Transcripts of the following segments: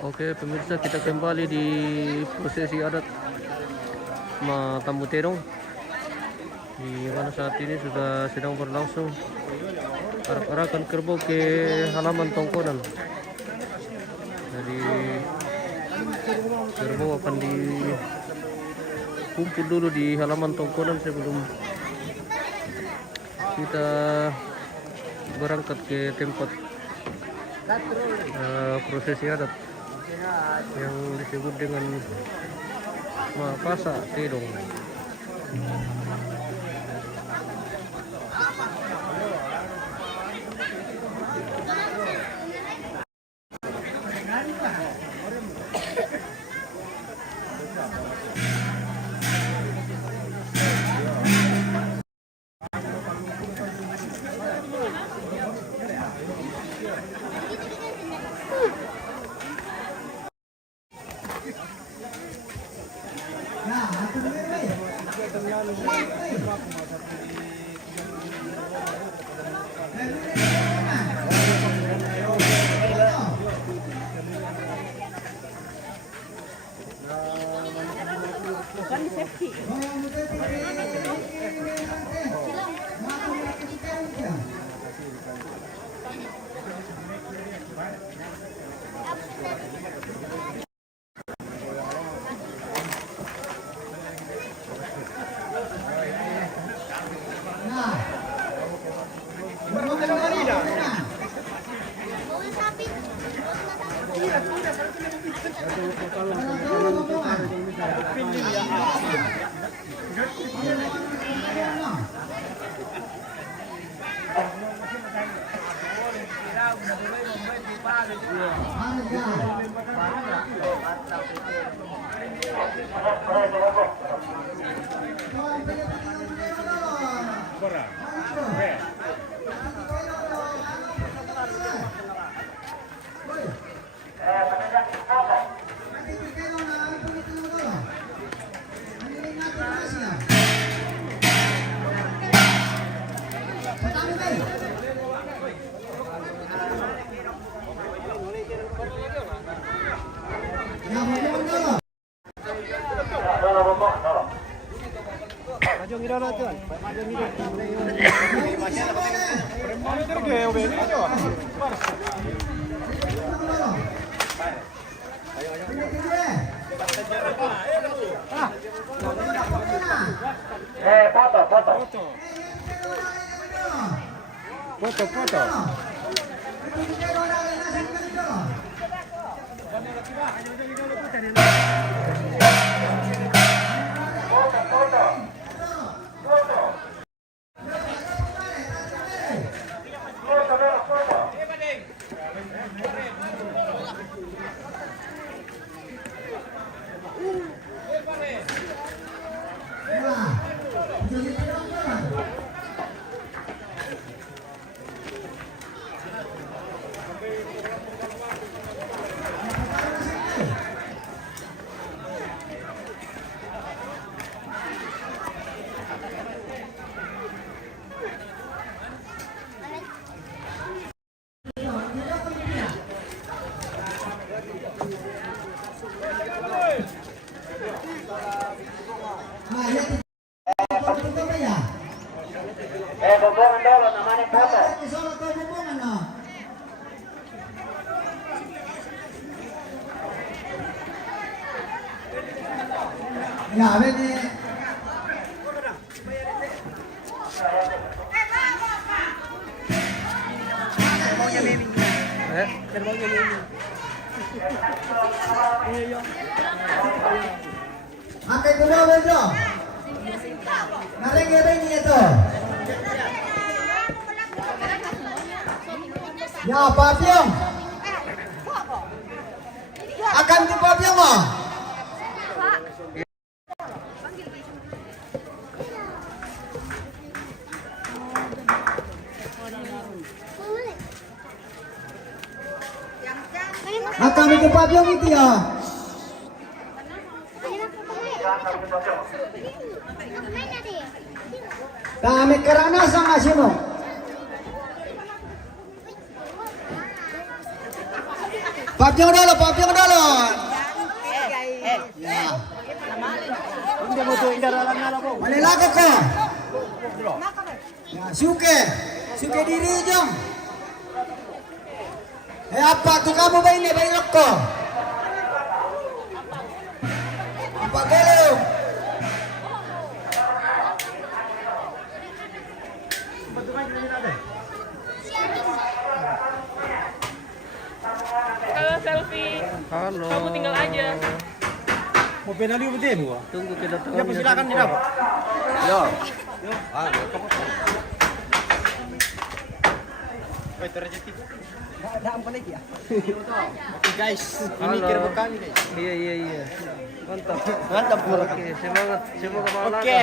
Oke pemirsa, kita kembali di prosesi adat Matamu Terong, di mana saat ini sudah sedang berlangsung arak-arakan kerbau ke halaman tongkonan. Jadi kerbau akan dikumpul dulu di halaman tongkonan sebelum kita berangkat ke tempat prosesi adat yang disebut dengan Mapasa Terong. Foto. Ya, vete. Angkat dulu, Bejo. Naleng ya ini itu. Ya, Papiong. Akan di Papiong mo. Akan di Papiong itu ya. Dami kerana sama sino. Papyong dulu, papyong dulu. Ya. Malilaka ko. Ya, suke. Suke diri jom. Apa tuh kamu ba ini bayi ko? Apa kalo? Kalau selfie, Halo. kamu tinggal aja. Mau penalti betul gua. Tunggu kedatangan. Ya persilakan nih, Dap. Yo. Oke guys, ini Halo. kerbau kami guys. Iya. Mantap. Mantap pula. Oke, semangat. Semoga malam. Oke.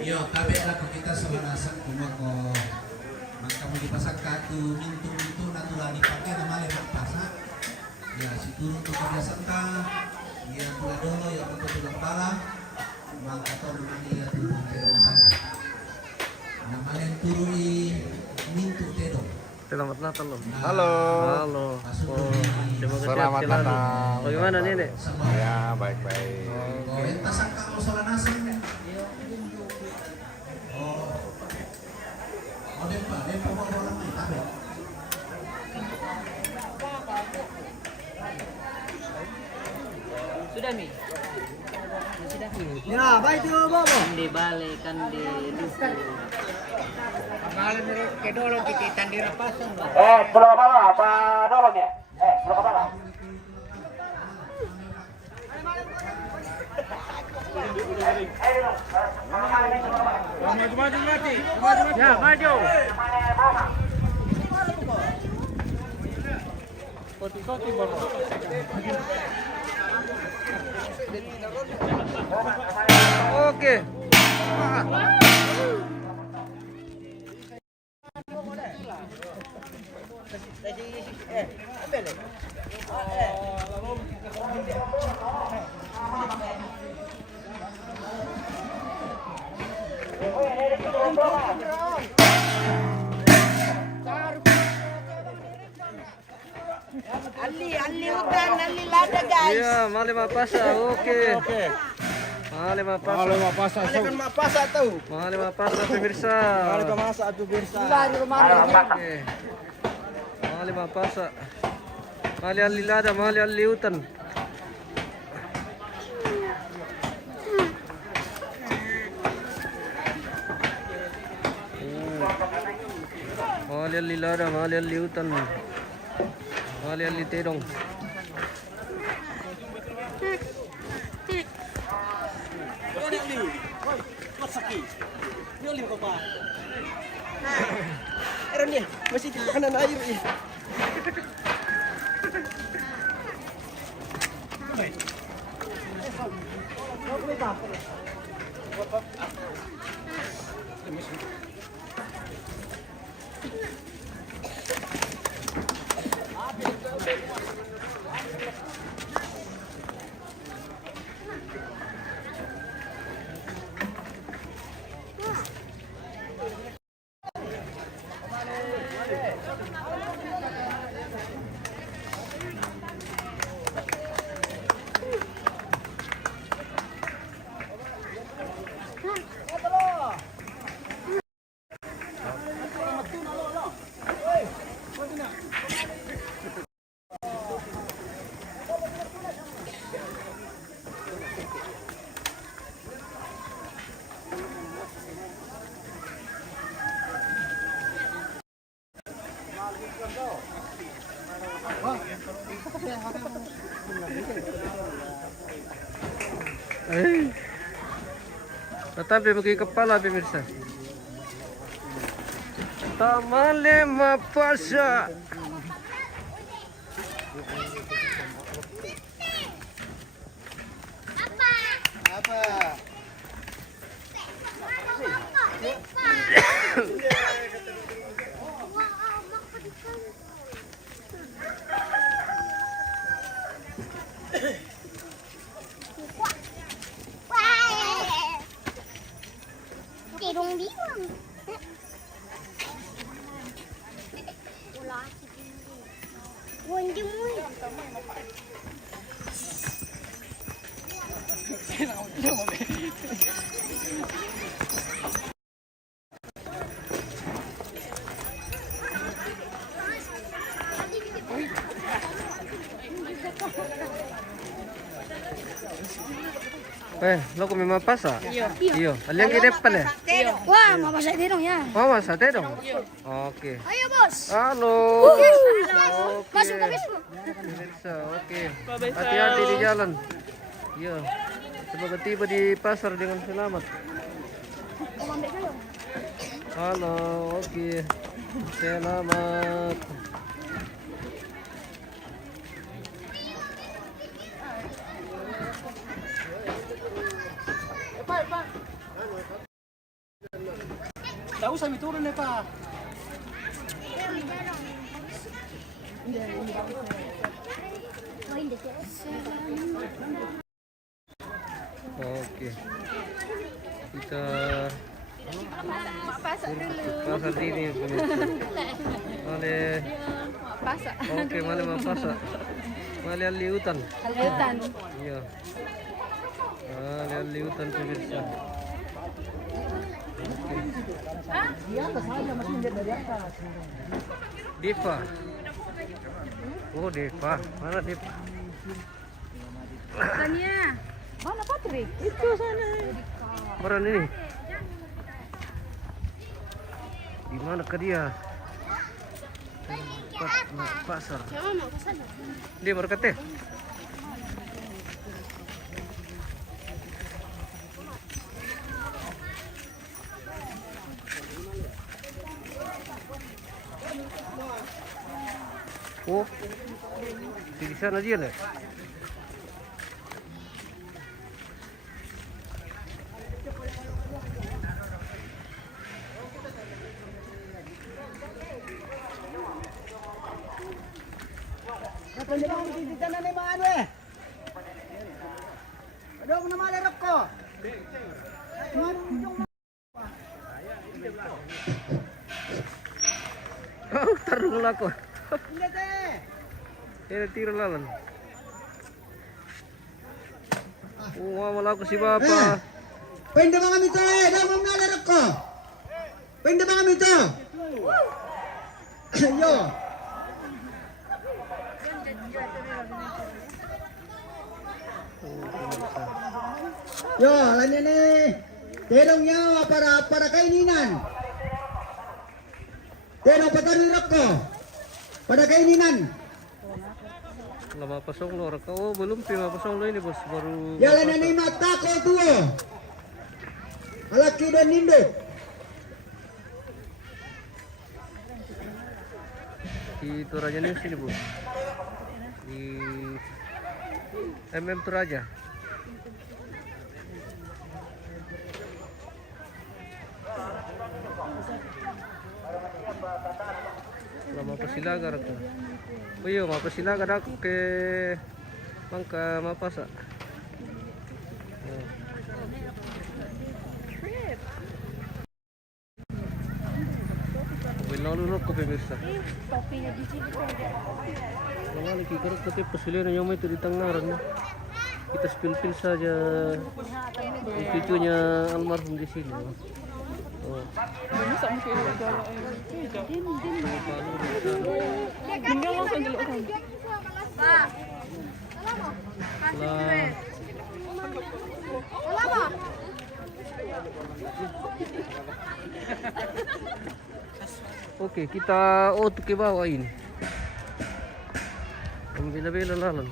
Yo, tabe aku kita sebenarnya cuma kok mangkamu di pasar katu mintu natural dipakai nama lemak pasar. Ya, si turun tuh kebiasaan ta. Ya, pula dulu ya untuk tulang bala. Mangka tau dengan dia turun tedokan. Nama yang turun di mintu tedong. Selamat Natal loh. Halo. Halo. Oh, semoga Selamat sehat selalu. Natal. Bagaimana Nenek? Ya, baik-baik. Oh, entah sangka kalau salah nasib. Oh, dempa bawa orang lain, tabe. Sudah Mi? Ya, baik tuh bobo. Di balik kan di duku. Maju mati. Ya, maju. Oke. Ali hutan, ali lada guys. Iya, mali mapasa. Oke. Mali mapasa. Kalau mau pasang, kan mau pasang tahu. Mali mapasa pemirsa. Kalau mau masak tuh biasa. Oke. Mali mapasa. Mali alilada, mali aliutan. Mali alilada, mali aliutan. Mali alitedong. Eron ya, masih di kanan air ya. Tetapi bagi kepala pemirsa. Tamale mapasa. Kaliwang. Wonder mo. Lo kami mapasa? Iyo. Aliang gede pala. Wah, mapasa dong ya. Mama sa dong. Oke. Ayo bos. Halo. Masuk ke Facebook. Pemirsa, oke. Hati-hati di jalan. Iya. Semoga tiba di pasar dengan selamat. Halo, oke. Selamat. Tahu sami turun ya Pak. Oke. Kita Pasak dulu. pasar ini pemirsa. Male. Pasak. Oke, male mapasa. Male liutan. Liutan. Iya. Male liutan pemirsa. Di atas aja masih lihat dari atas. Diva. Oh, Diva. Mana Diva? Tania. Mana Patrick? Itu sana. Mana ini? Di mana ke dia? Pasar. Dia berkata. Oh, di sana dia lah. Kapag naman kita na ni Maano eh. Aduh, kena malah rokok. Oh, tarung lako. Hindi teh. Ini tiro lalan. Oh, wala ko si Bapa. Pwede ba kami to eh? Daw mong nalarap ko. Pwede ba kami to? Yo. Yo, alam niya ni. Terong nyawa para kaininan. Terong patarirap ko. Para kaininan. Lama pasong lo raka. Oh, belum pi mapasong lo ini bos baru. Yalan na ni mata ko tuo. Alaki dan nindo. Di Toraja nih sini bu. Di MM Toraja. Lama pasilaga raka. Oh iya, mapasilaga aku ke Mangka Mapasa. Lalu ko pemirsa. Topinya di sini kok. Kalau lagi kerut tapi pesiliran yang itu di Tangerang. Kita spill saja cucunya almarhum di sini. Oh. Ini sama kayak kalau tinggal langsung jeluk kan. Pak. Oke, kita tuh ke bawah ini. Bila-bila lalan.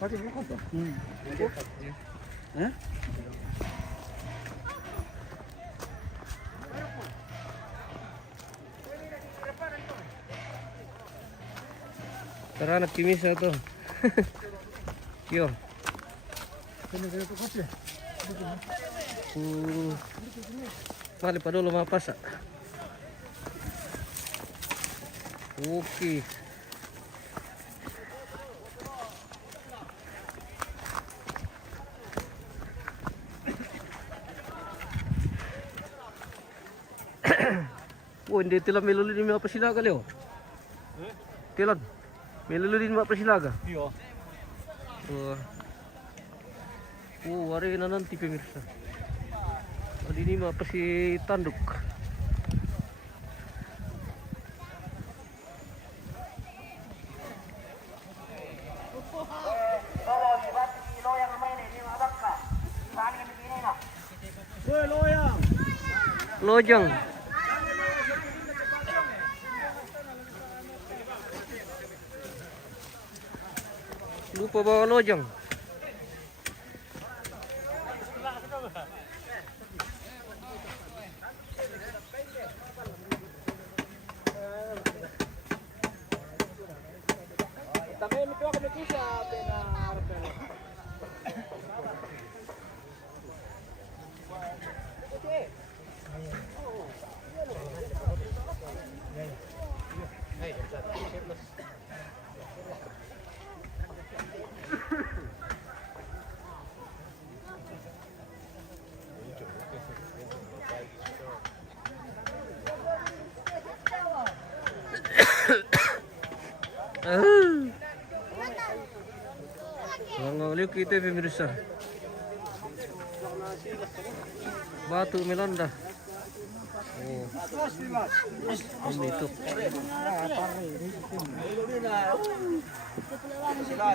Pati buka tuh. Hah? Tara anak kimisa tuh. Yo. Mali pa dulu mapasa. Oke. hindi tila meluludin mga pasilaga leo. Tilan. Meluludin mga pasilaga. Iya. Wari na nanti pemirsa. Adi ini mga pasi tanduk. Woi, loyang. Lojang. Lupa bawa lojang. Liuk kita pemirsa. Batu melanda. Oh, itu.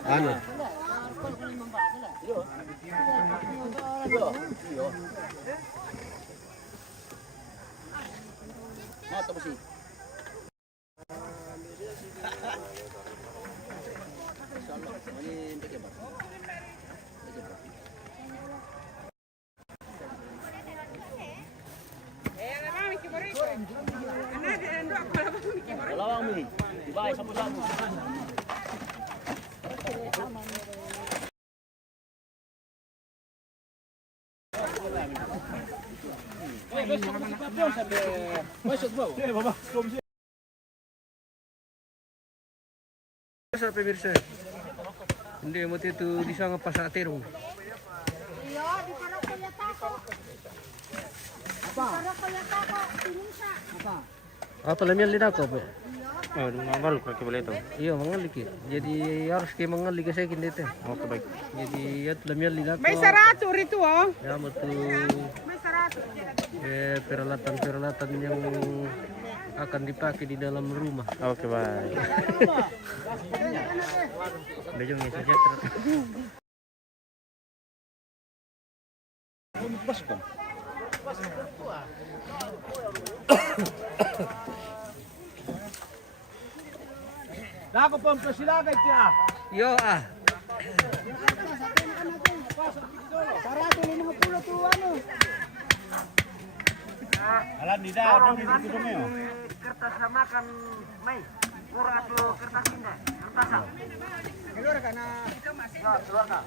Anu. Sa pemirsa. Hindi mo itu bisa ngapasatero. Iya, di para kaya tako. Para kaya tako, pinunsa. Apa lamyan lidah ko po? Oh, mabal ko boleh itu. Iya, mangalik. Jadi harus kayak mangalik saya kini teh. Oke baik. Jadi ya lamyan lidah ko. May sarato rito oh. Ya betul. May sarato. Peralatan yang akan dipakai di dalam rumah. Oke baik. Bejong ya saja. Dako pang pasilaga ito. Yo ah. Sarato 50 tuh ano. Alam ni dah, dumi mo. Kertas sama kan Mai. Kurang tuh kertas ini. Kertas. Keluar kana. Keluar ka.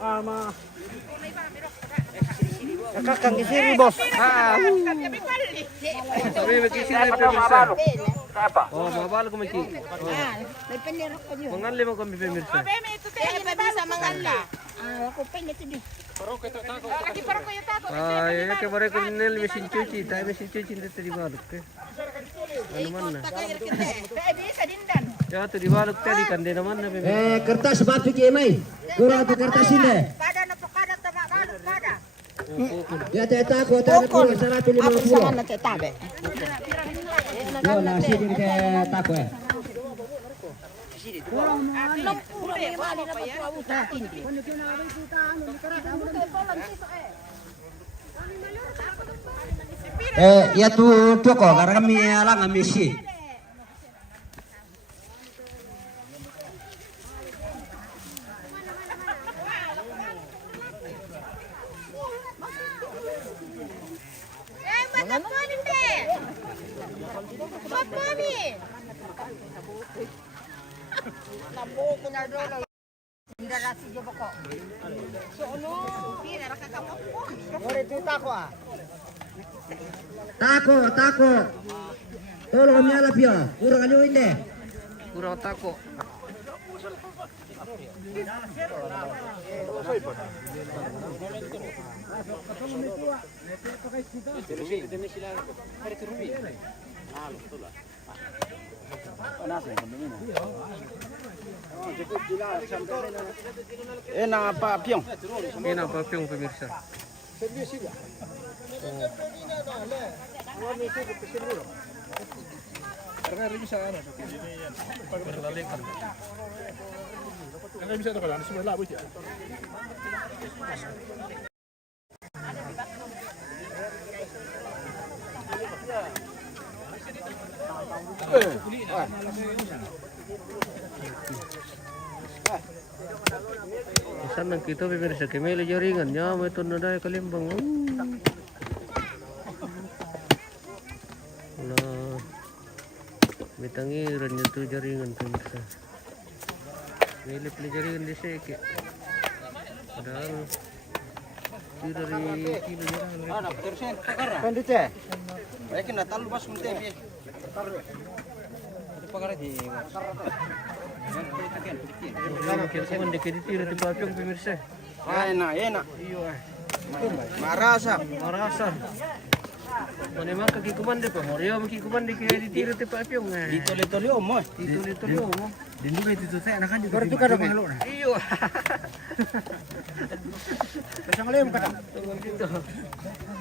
Ama. Kakang di sini, Bos. Sabi magkisi na pemirsa. Apa? Oh, mabalo ko maki. May panirok ko yun. Manganli mo kami pemirsa. Bisa mangala. Ako pinit din. Lagi para ko yata ko. Ay, kemarin ko nil mesin cuci, tayo mesin cuci dito di balok ke. Ano man na. Bisa dindan. Ya to di balok tadi kan di naman na pemirsa. Kertas batu ki Mai. Kurang tuh kertas ini. Pada na pakada tama balot pada. Ya teta ko tako 150. na tetabe. Yo nasi din ke tako ya. Ya tu kok karena kami alang kami sih. Tako. Tolong kami alap ya. Kurang aja ini. Kurang tako. Enak apa piong? Enak papyong pemirsa. Sana kita pemirsa kemeli jaringannya metode nadai kalimbang. Nah, mitangiran itu jaringan pemirsa. Milih jaringan di sini. Padahal itu dari kilo jaringan. Pendek ya? Mereka nak tahu pas muntah dia. Kita mendekati tira di papyong pemirsa. Enak. Marasa. Mana mak kaki kumande pa, Mario maki kumande kaya di tira di papyong. Ditoli-toli mo. Dituli mo. Dindu itu tuh saya anak kan juga. Baru tukar dong malu. Iyo. Pasang lem kata. Dito.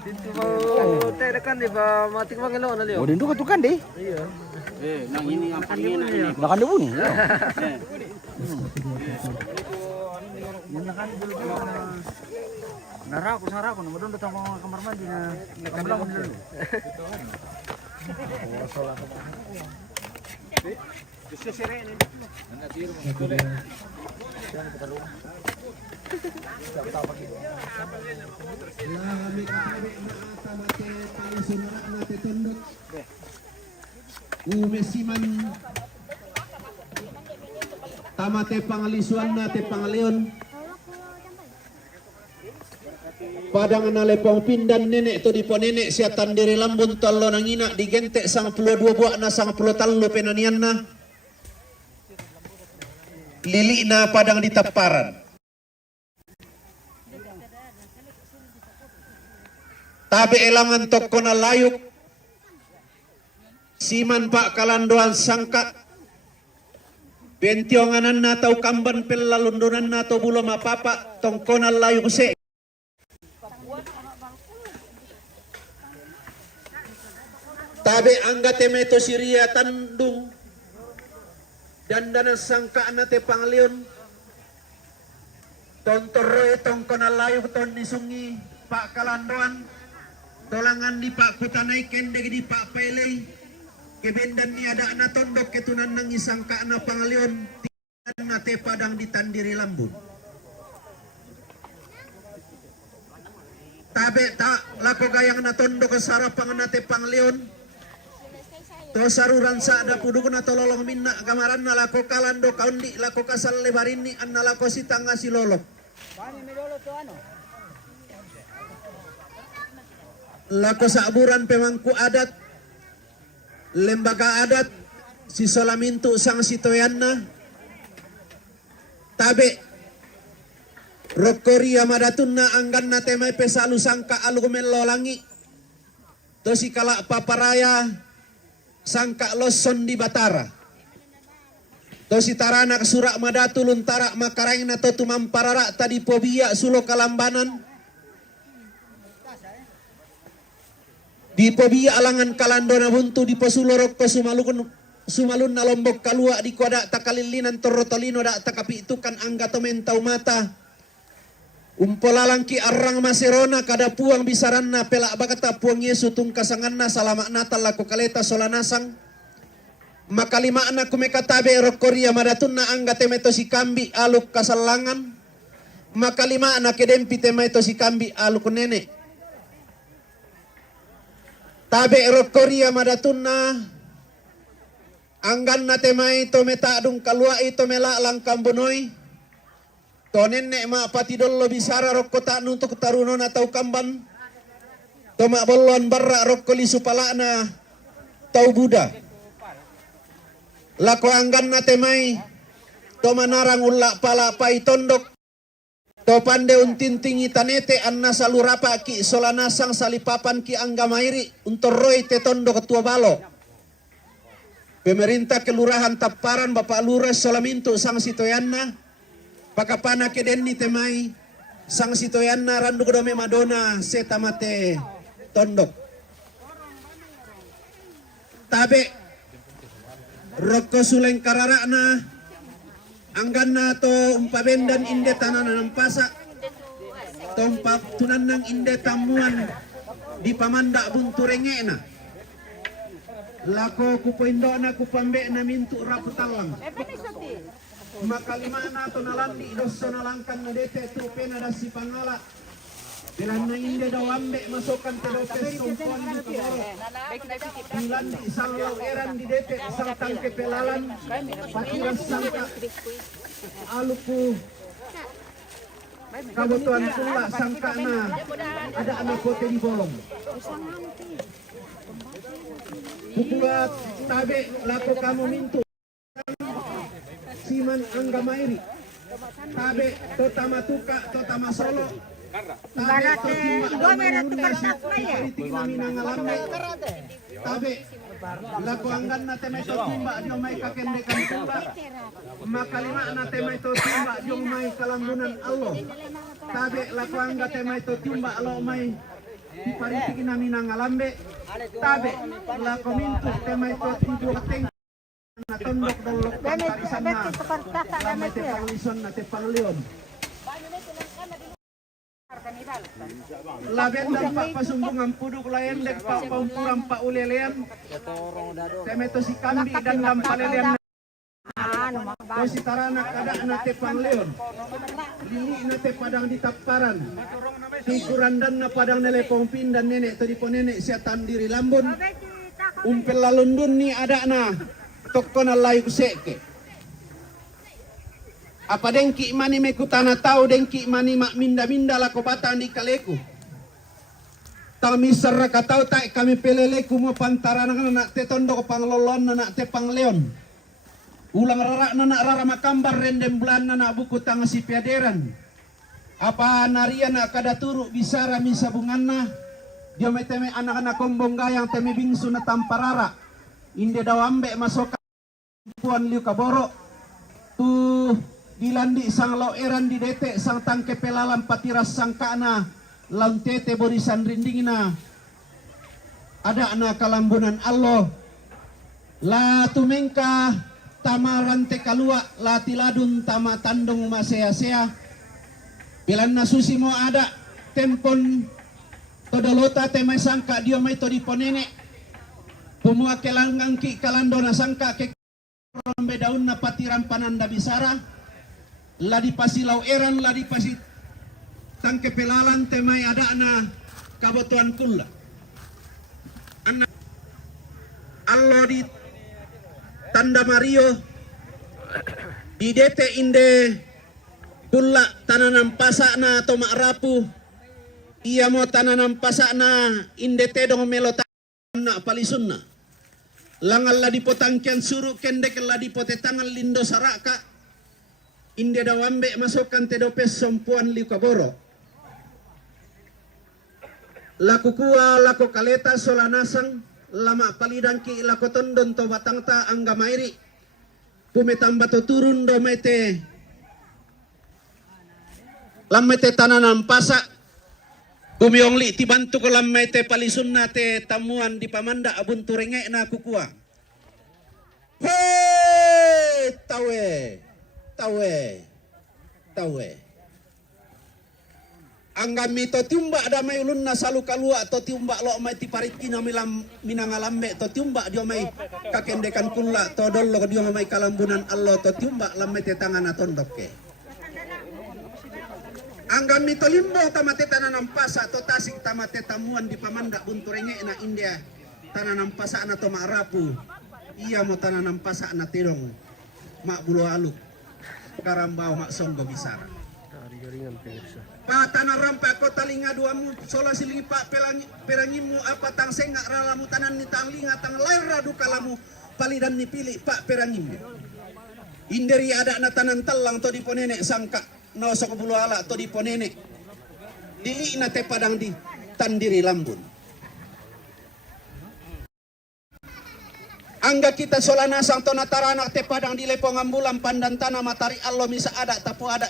Dito mau terekan di ba mati mangelo na liyo. Oh, dindu katukan deh. Iyo. Nang ini ang pangina ini. Nakan debun. Nara ko na madon datang mga kamar mandi na nakablak dulu. Umesiman tamate pangalisuan nate pangalion padangan nalepong pindan nenek to di nenek siatan diri lambun talo nangina digentek sang puluh dua buak na sang puluh talo penanian na lili na padang di taparan tabe elangan toko na layuk siman pak kalandoan sangka bentionganan na tau kamban pelalundunan na to bulo mapapa tongkona layuk se tabe angga temeto siria tandung dan dana sangka nate pangalion tontoroe tongkona layuk ton disungi pak kalandoan tolangan di pak kutanai kende di pak pelei kebendan ni ada anak tondok ketunan nang isangka na pangalion tinan nate padang ditandiri lambun tabe tak lako gayang na tondok sarapang nate pangalion to saruran sa ada puduk na tololong minna kamaran na lako kalando kaundi lako kasal lebarini an na lako sitanga silolok lako saaburan pemangku adat lembaga adat si Solamintu sang sitoyanna tabe Rokoria madatunna anggan na temay pesalu sangka alugumelo langi to si kala paparaya sangka loson di Batara to si tarana surak madatu luntara makaraing na to tumamparara tadi pobia sulo kalambanan di pobia alangan kalando na buntu di posulorok ko sumalun na lombok kalua di kuada takalilinan torotolino da takapitukan angga tomentau mata umpolalang ki arrang maserona kada puang bisaran na pelak bakata puang Yesu tung kasangan na salamak natal lako kaleta solanasang makalima anak kumekatabe rokoria madatun na angga temeto si kambi aluk kasalangan makalima anak kedempi temeto si kambi aluk nenek tabe rokoria madatuna anggan na temai to meta dung kalua ito mela langkam bunoi to nenek ma patidollo bisara rokkota nuntuk taruno na tau kamban to ma bolon barra rokkoli supala na tau buda lako anggan na temai to manarang ulla pala pai tondok to pande untintingi tanete anna salurapa ki solanasang salipapan ki anggamairi untuk roy te tondok ketua balo. Pemerintah kelurahan Taparan Bapak Lurah Solamintu sang sitoyanna pakapana kedenni temai sang sitoyanna randu kodome madona setamate tondok. Tabe rokko suleng kararakna angganna to umpabendan inde tanana nampasa tompa tunanang inde tamuan di pamanda bunturengena lako kupoindo na kupambe na mintu raputalang makalimana to nalandi dosso nalangkan na dete tu pena da si pangala bilan na inde dawambe masukan te dope sumpon di toro bilan di salau eran di dete sang tangke pelalan patiras sangka aluku kabutuan pula sangka na ada anak kote di bolong bukulat tabe lako kamu mintu siman anggamairi tabe totama tuka totama solo tabe totima tabe lako anggan na temay totimba dio may kakendekan tumba makalima na temay totimba dio may kalambunan allo tabe lako angga temay totimba allo may diparitikin namin ang alambe tabe lako mintu temay totimba ateng na tondok dalok pangkarisan na lamay te panglison na te panglion labendang pak pasumbungan puduk layendek pak pampurang pak ulelean temeto si kambi dan lampalelean ko si taranak kada na te pangleon lili na te padang di Taparan tikurandan na padang nele pompin dan nenek to di nenek siatan diri lambun umpel lalundun ni ada na toko na layu seke apa dengki mani mekutana tau dengki mani mak minda lako batang di kaleku tami seraka tau tak kami peleleku mo pantaran nak te tondok panglolon nak te pangleon ulang rarak nak rara makambar rendem bulan nak buku tang si piaderan apa naria nak kada turu bisara misa bunganna dia meteme anak-anak kombong gayang teme bingsu na tamparara inde dawambe masuk puan liu kaboro tu dilandi sang lau eran di dete sang tangke pelalan patiras sang kana lantete borisan rindingina ada anak kalambunan Allah la tumengka tamarante kalua la tiladun tama tandung masea-sea pilan nasusi mo ada tempon todolota temai sangka dia mai to diponene pumua kelangang ki kalandona sangka ke rombe daun na patiran pananda bisara ladi pasilau eran ladi pasi tangke pelalan temai ada na kabutuan kulla anak Allah di tanda Mario di dete inde kulla tananam pasak na atau makrapu iya mo tananam pasak na inde tedong melota na palisunna langal ladi potangkian suruh kendek ladi potetangan lindo saraka inde dawambe masukkan tedopes sompuan liu kaboro laku kuwa laku kaleta solanasang lama palidangki laku tondon to batangta anggamairi pumetamba to turun domete lamete tananam pasak bumiongli tibantu ko lamete palisunna te tamuan di pamanda abun turenge na kukuwa hei tawe anggami to tiumba ada may ulun na salu kalua to tiumba lo may tipariki na minangalambe to tiumba dio may kakendekan kulla to dollo dio may kalambunan Allah to tiumba lamay te tangan na tondokke anggami to limbo tamate tananam pasa to tasik tamate tamuan di pamanda bunturenge na India tananam pasa na to maarapu iya mo tananam pasa na tirong mak bulu aluk karambau mak songgo bisara pa tanah rampa kota linga duamu sola silingi pak perangimu apa tang sengak ralamu tanan ni tang linga tang lair radu kalamu palidan ni pilih pak perangimu Inderi ada na tanan talang to di ponene sangka no sok bulu ala to di ponene. Dili na te padang di tandiri lambun. Angga kita solana sang to natarana te padang di lepong ambulan pandan tanah matari allo misa ada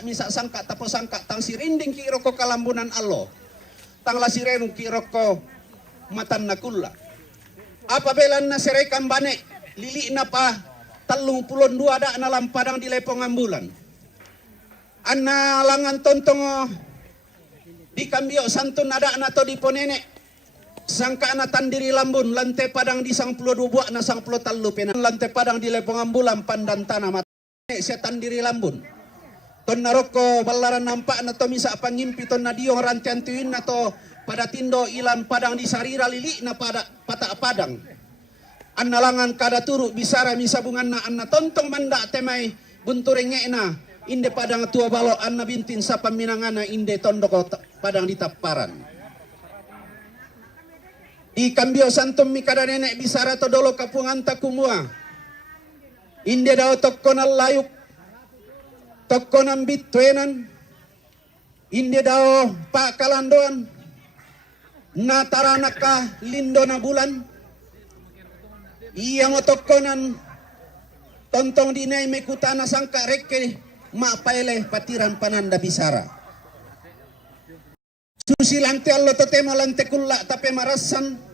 misa sangka tapo sangka tang sirinding kiroko kalambunan allo. Tang lasirenu kiroko matan nakulla. Apa belan na serekan bane lili na pa 32 ada na lampadang di lepong ambulan. Anna langan tontong di kambio santun ada na to di ponene. Sangka na tandiri lambun lantai padang di sang puluh dua na sang puluh talu pena lantai padang di lepong ambulan pandan tanah mata saya tandiri lambun ton naroko balaran nampak na to misa pangimpi ton na diong rantian tuin na to pada tindo ilan padang di sarira lili na pada patak padang annalangan kada turu bisara misa bungan na anna tontong manda temai bunturenge na inde padang tua balo anna bintin sa paminangana inde tondoko padang di taparan. Di kambio santum mikada nenek bisara to dolo kapungan takumua. Inde dao tokkonal layuk. Tokkonan bitwenan. Inde dao pak kalandoan. Nataranaka lindo na bulan. Iya mo tokkonan. Tontong dinay mekutana sangka reke. Mapaile patiran pananda bisara. Susilante allo totema lante kulla tape marasan.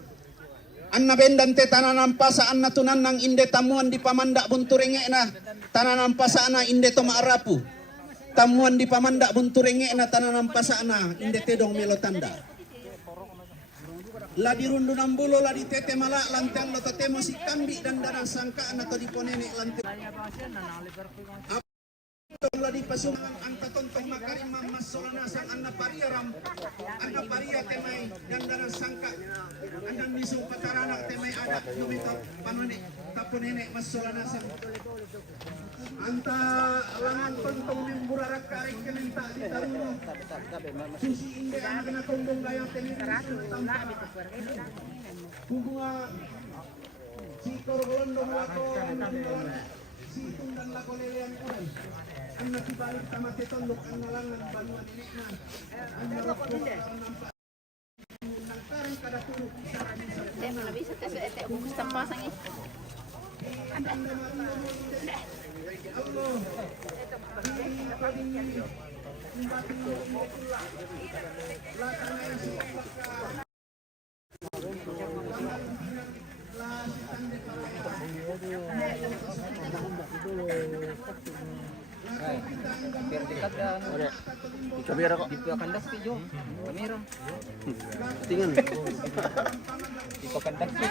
Anna bendante tananan pasa anna tunan nang inde tamuan di pamandak bunturenge na tananan pasa na inde toma arapu tamuan di pamandak bunturenge na tananan pasa na inde tedong melotanda la dirundu nambulo la di tete malak lantang lo totemo si kambi dan darah sangka anna to di ponene lante la di pasungan anta tontong makarim mas solana sang anna paria temai dan darah sangka andan misu patarana temai ada numito panone tapunene mas solana sang anta langan tontong memburarak karek keminta di taruno susi inde anak na kombong gayang temai bunga si korgolondong lako si tundan lako lelean kudan anna kibalik tamate tondok anna langan banuan ini na anna rokko nampak nangkarang kada turuk Saya mana bisa tes bungkus tanpa pasang ini. Kamera kok. Dipakandak sih Jo. Kamera. Tinggal. Dipakandak sih.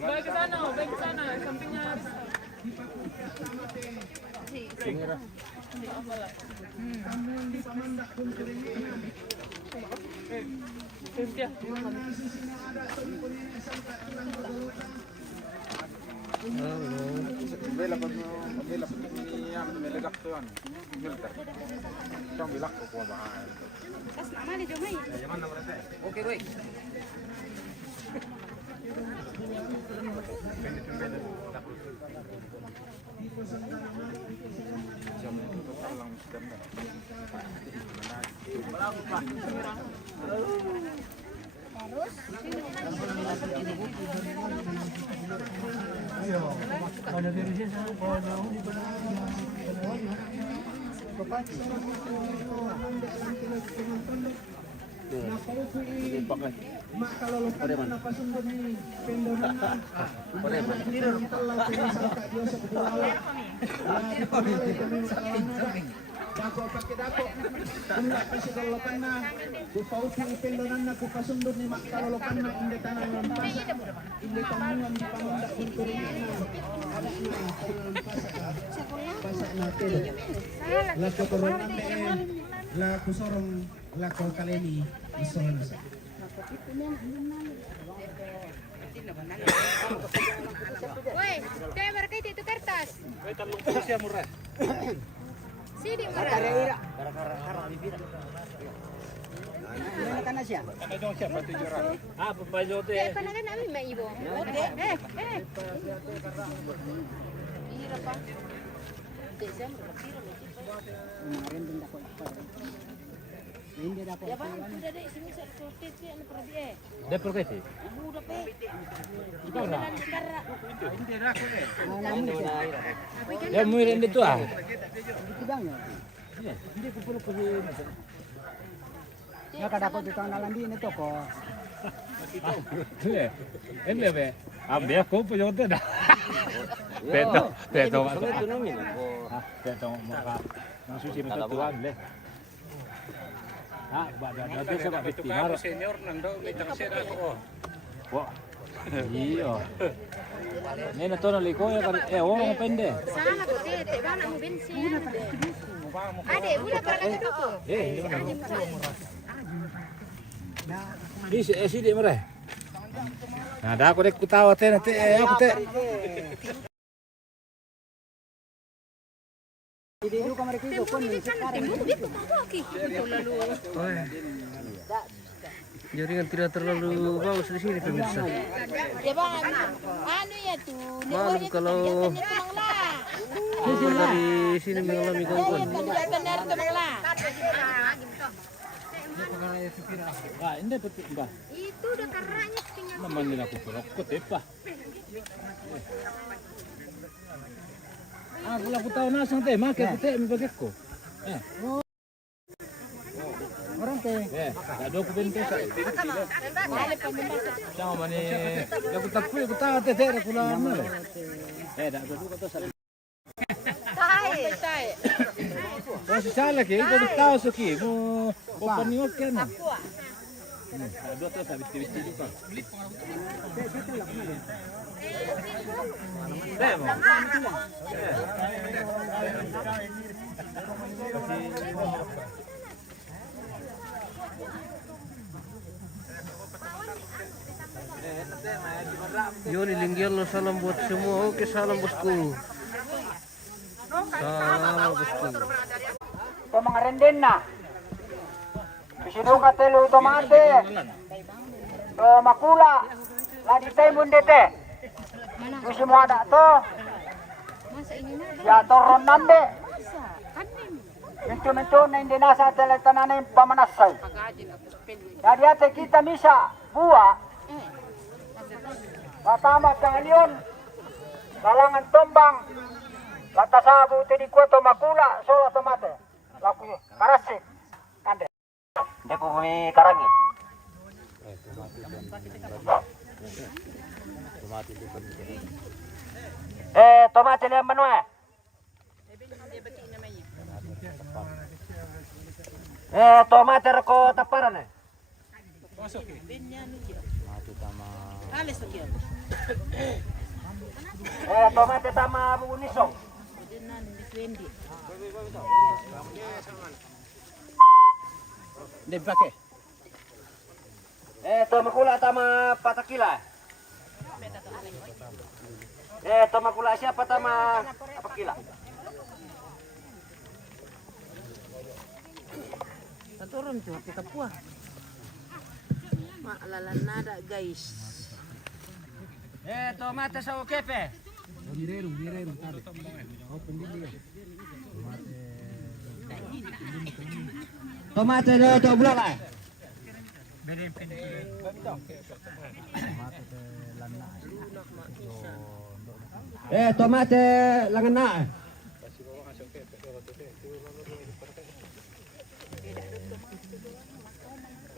Balik ke sana, sampingnya. Kamera. Oke, Roy. mak kalau lupa kenapa sumber ni pendonan dako pakai dako enggak kasih kalau kena ku pauti pendonan na ku pasundut ni mak kalau kena inde tanah lampas inde tamuan di pamandak untuk ini ada pasak na tel lako koronan lako sorong lako kaleni isoran sa Woi, kayak mereka itu kertas. Sini murah. Ilan na siya? Kaya pa na nga namin may ibo. Hirap pa. Desember, hirap. Umarin din ako. Hindi na ako. Ya bang, sudah deh, sini saya sortit sih, anu pergi eh. Dia pergi. Udah pe. Ikaw na. Namun siya. Dia muirin dito ah. Hindi bang yun? Hindi ko pula puli. Nakadakot dito ang nalambi nito ko. Ini be. Ambil aku punya hotel dah. Beto. Beto maka nang susi beto tuan le. Dati sa bitimar. Senior nando may taksira ako. Wah. Iyo. Nena to na liko ya kari. Oh, pende. Sana ko tete, bana mo bensin. Ade, udah para ka dito. Hindi man. Si di mare. Nah, dah aku dek kutawa teh nanti aku teh. Hindi ko marikito ko ni sekarang. Dito pa aki. Ito lalu. Jadi kan tidak terlalu bagus di sini pemirsa. Ya bang, anu ya tuh. Malam kalau dari sini mengalami gangguan. Benar tuh lah. Ah, ini betul enggak. Itu udah karanya tinggal. Naman nila ko rokot pa. Ah, wala ko tao na sang te, makit te mi bagak ko. Orang teh. Dado ko bento sa. Sama mani, lagu takpu ko tao te ko na na. Dado ko to sa. Tai. Oh, si sala ke, ko tao sa ki, mo paniot ka na. Dado to sa bitti juga. Demo. Yoni Linggelo, salam buat semua. Oke, salam bosku. Salam bosku. Ito mga renden na. Isinukat telo tomate. Makula. Ladi tayo mundete. Gusto mo ada to. Masa ini na. Ya toron nambe. Masa? Kanin. Minto na hindi nasa tanan ng pamanasay. Jadi ate kita misa buah. Matama kang alyon. Kalangan tombang. Latasabu tedi kuato makula solo tomate. Laku karasik. Kande. Hindi po may karangi. Tomate lang mano eh. Tomate ko taparan eh. Tomate tama bunisong. Hindi pakai. Tomakula tama patakila. Tomakula siapa tama apakila. Turun tuh, kita puah. Maalala nada guys. Tomate sa kepe. Tomate do to bulala. Tomate langan na.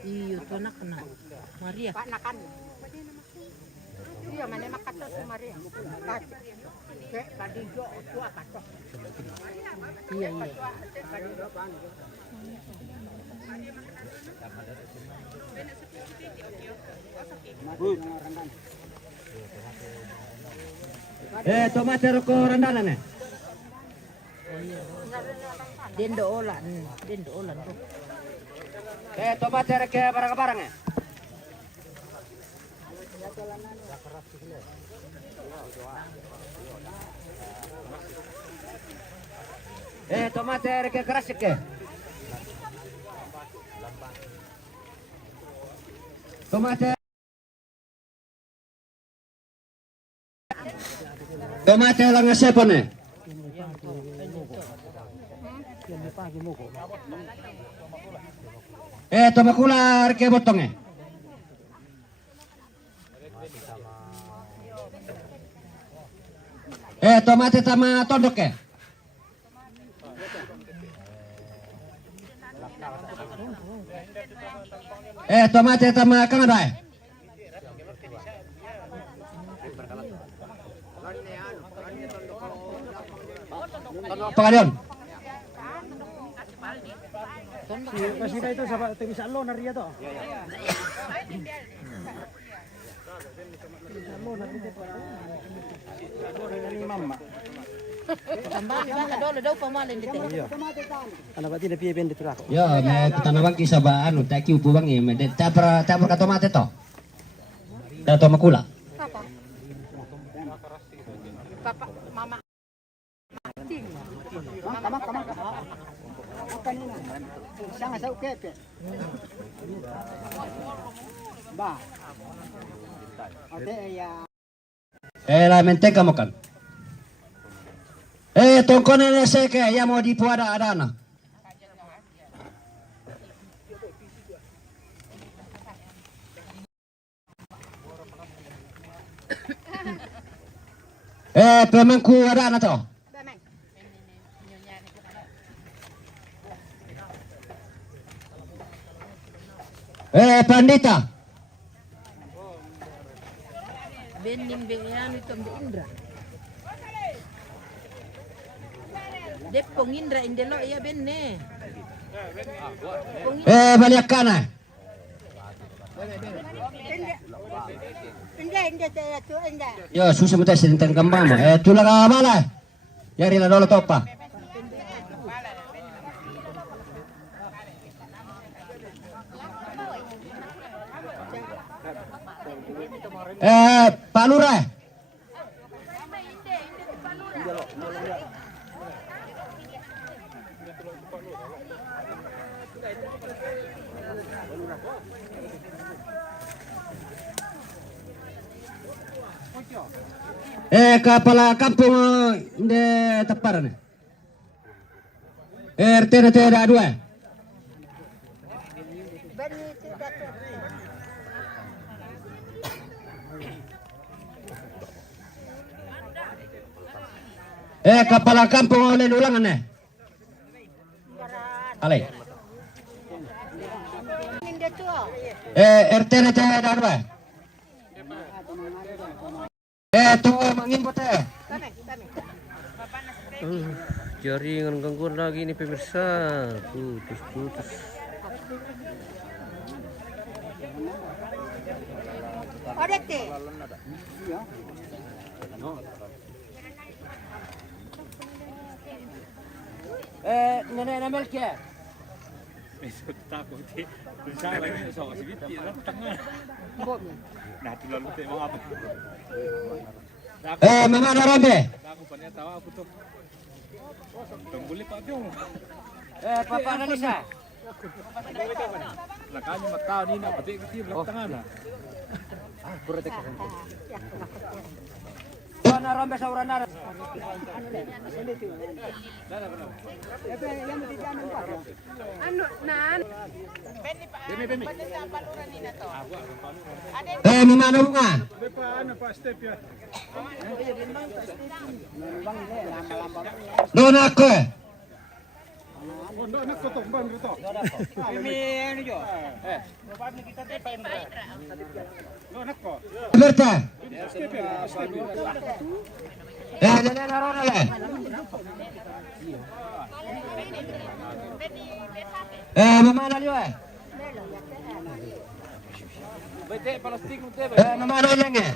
Iyo, to nak na. Maria. Pak nakan. Iya, mana makan tuh si Maria. Tadi jo tu apa tuh? Iya, iya. Tomate ko randanan eh. Dendo olan tuh. Tomate ke barang-barang eh. Tomate ke keras ke. Tomate. Tomate lang nga sepon eh. Tomakula arke botong eh. Tomate sama tondok eh. Tomate sama kang ada eh. Pangadion. Kasi ba ito sa Timisalo na riya to? Tambah ka dolo daw pamalin dito. Ano ba din piye bende tra? Yo, me tanawan ki sa anu, taki upo bang me tapra ka tomate to. Da tomakula. Papa, mama. Kamang. Kanina. Sanga sa ukepe. Ba. Ate ya. La menteca makan. Tongkon na seke, ya mau di puada ada na. Pemangku ada na to. Pandita. Benim beyan itu Mbak Indra. Dep kong Indra indelo iya benne. Balik kana. Yo, susah mutas tentang kembang mo. Tulang ka mala. Yari la dolo topa. Pak Lurah. Kepala kampung de teparan. RT ada 2. Kepala kampung oleh ulangan eh. Ale. RT ada 2. Tuh mangimpot eh. Jaringan gangguan lagi nih pemirsa. Putus. Odete. Nenek namel ke? Besok takut di sana ini soal sedikit lah tengah. Nah di lalu teh mau apa? Mama Narambe. Aku punya tahu aku tuh. Tungguin Pak Jung. Papa Anissa. Makanya makau ni nak petik kecil belakang tengah lah. Narambe saurana. Anu nan. Beni. Mama Nunga. Nona ko. Berta. Nana narona le. Mama nalio eh. Bete plastik mute. Mama nolenge.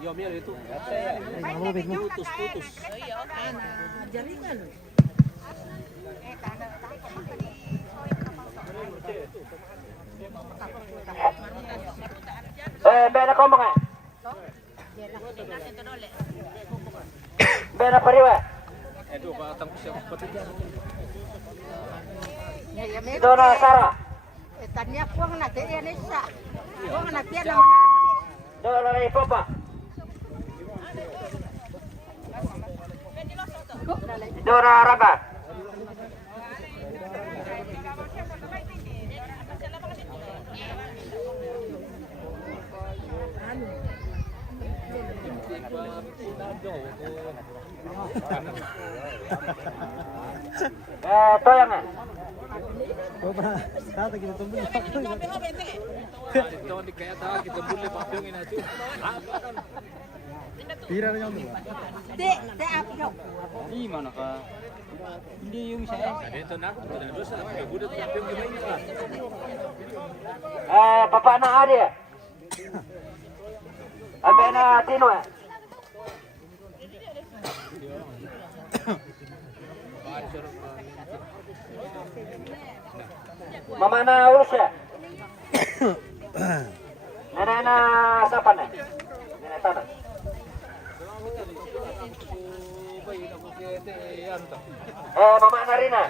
Yo mira itu. Putus. Jaringan. Bena komong eh. Bena pariwa. Aduh, Pak Tang siap petik. Dona Sarah. Tanya kuang na te yan isa. Kuang na tiyan na manara. Dona Ipopa. Dora Raga. Toyang. Te apa? Di mana ka? Hindi yung saya. Dito na. Dosa. Budot na yung gimana. Papa na Adi. Ambil na Tino. Mama na Urusya. Nenek na siapa nih? Nenek Tanah. Mama na Rina.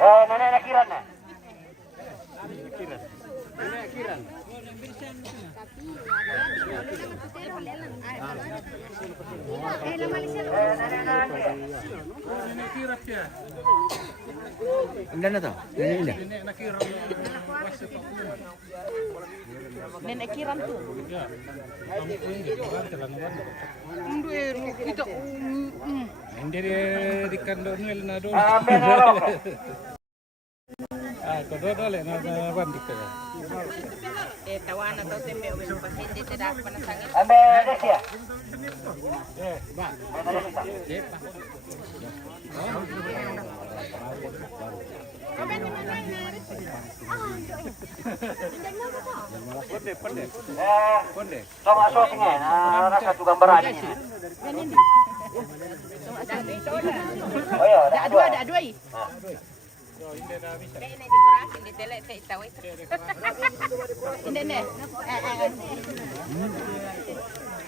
Nenek na Kiran na. Indah na to. Indah. Nenek kiran tu. Hindi di kando nil na do. Kodo dole na bandi ka. Tawana to tembe o pasyente te dak panasangit. Ambil Desia. Konde. Sama shootingnya, rasa juga berani. Oh iya, Ada dua, ada dua. Ini dikurakin di tele te tahu itu. Ini nih.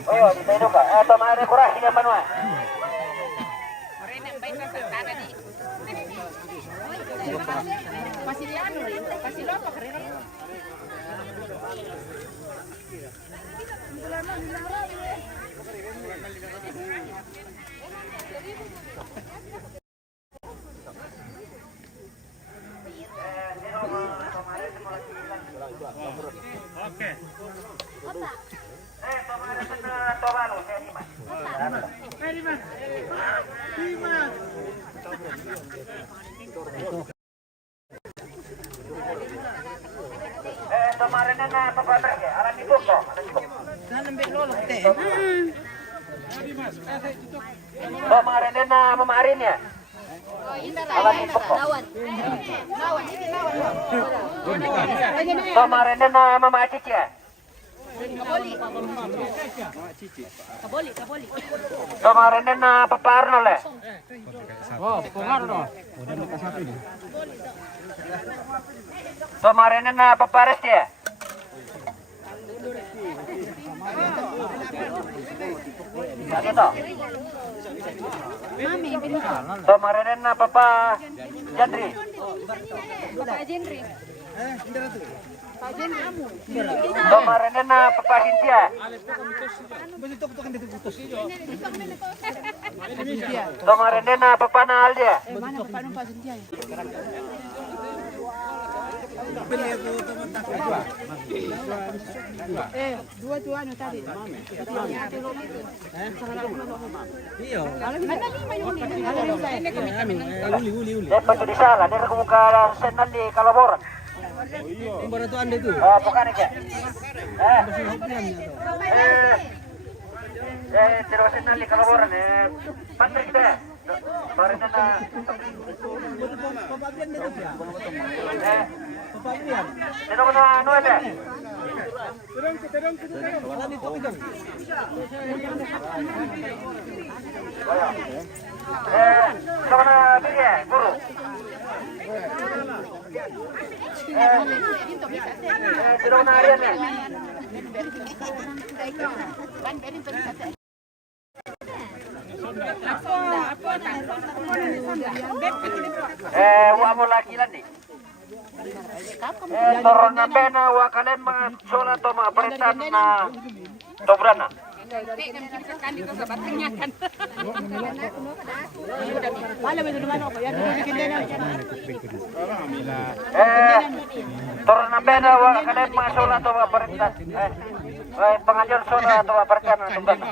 Oh iya, di Menuka. Toma ada kurasi yang mana? Rene baik ka sana di. Masih di anu, masih lupa karena. Kemarin na papatak ya, alam ni Boko. Sana mbek lolo te. Kemarin na mamarin ya. Alam ni Boko. Lawan ini lawan. Kemarin na mama Cici ya. Kaboli. Kemarin na Papa Arnold ya. Oh, pengaruh. Kemarin na Papa Resti ya. Gitu. Kemarin na Papa Jandri. Kemarin na Papa Cynthia. Kemarin na Papa Naldia. Dua tu anu tadi. Dapat di salah, dia kemuka senal di Kalaboran. Baru tu anda tu. Bukan ya? Terus senal di Kalaboran. Pantrik kita. Kemarin na Sino ko na Noel eh? Sino ko na Birye, Guru? Sino ko na Arian eh? Wa mo lagi lan nih. Turun na bena wa kalen mga sola to mga paritan na dobrana. Turun na bena wa kalen mga sola to mga paritan. Pengajar sola to mga paritan na dobrana.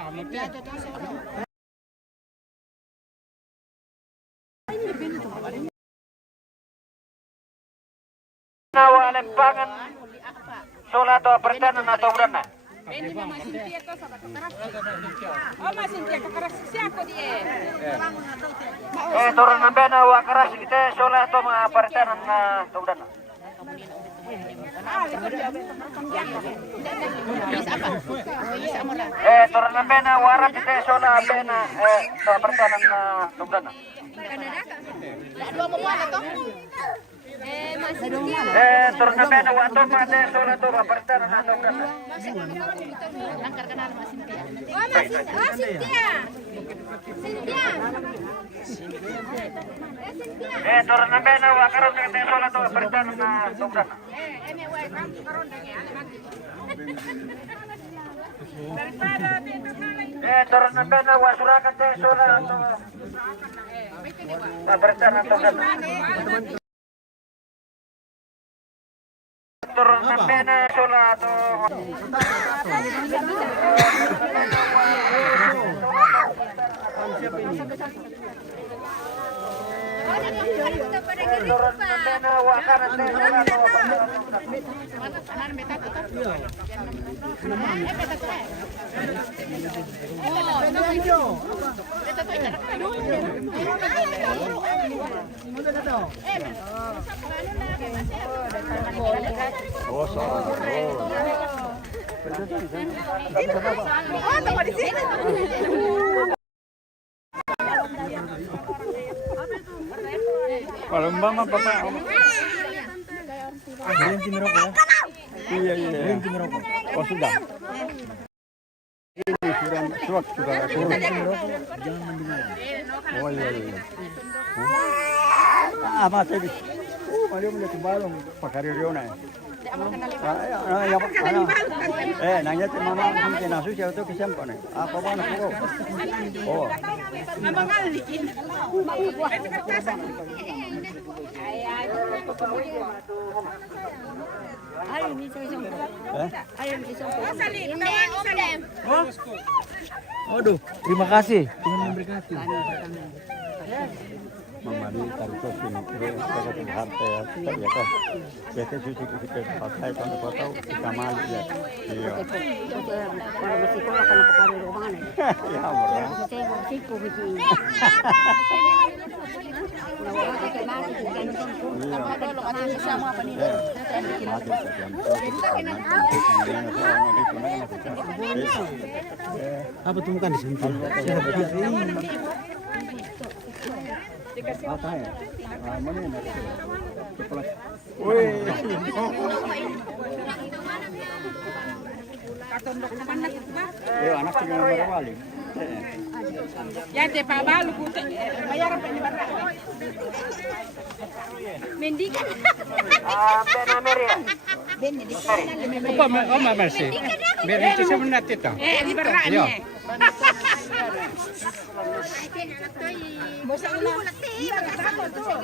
Nawa lempangan sola to paritan na dobrana. Turun na bena wa karas kita sola to mga paritan na dobrana. Turun na bena warat kita sola bena to paritan na dobrana. Turun na bena wa to mate sola to mga paritan na dobrana. Turun na bena wa karon kita sola to paritan na dobrana. Turun na bena wa surakan te sola to paritan na dobrana. Turun na bena sola to turun na bena wa karan te sola to Walang mama papa. Berhenti merokok. Iya. Berhenti merokok. Oh sudah. Ini sudah berhenti merokok. Jangan mendengar. Oh iya. Masa ini. Mario melihat balong pakai Riona. Nanya ke mama mungkin nasu siapa tuh kesempat nih. Apa mana puro? Oh. Aduh, terima kasih. Tuhan memberkati. Mama di taruh sini, kita harta ya, ternyata kita suci kita pakai kalau kau tahu kita malu ya. Iya. Kalau masih kau akan pakai rumah nih. Ya murah. Saya mau siku begini. Apa tuh bukan di sini? Apa ya? Mana yang ada? Wih. Yo anak punya nomor wali. Ya te Pak Balu putih bayar apa ini Pak? Mendikan. Bena Maria. Apa masih? Biar itu sebenarnya kita. Di beraknya. Bosan lu letih, apa tuh?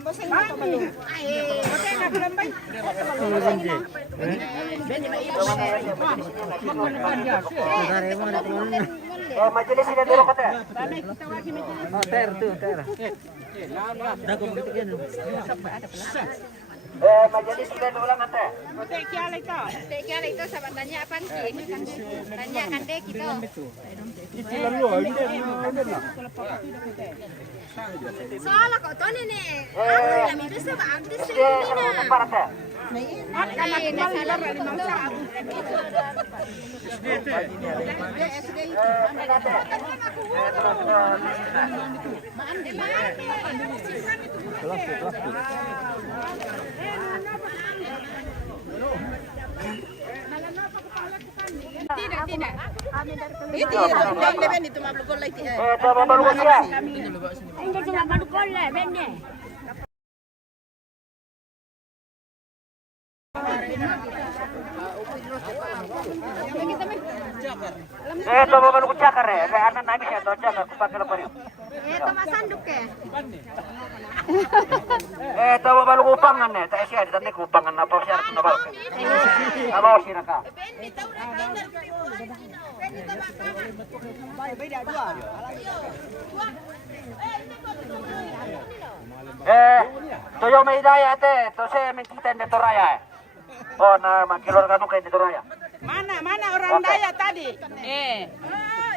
Bosan lu apa lu? Oke, enggak belum baik. Majelis ini dulu kata. Majelis ini dulu kata. Tekial itu sahabatannya apa sih? Tanya kan dek gitu. Soalnya kok tuh nih, yang itu sebab artis ini. Parata. Tidak. Itu ya, Ben itu mablu gol lagi. Coba baru ya. Ini cuma baru kolek, bende. Coba baru cakar ya. Kayak anak nangis ya, tuh cakar aku pakai lepar. Toma sanduk ya. Coba baru upangan ya. Tak siya, ditanya upangan apa siya harus nabal. Kalau siya naka. Toyo may daya ate. To siya may kita di Toraya. Oh, na makilor ka nung kayo di Toraya. Mana orang Daya tadi?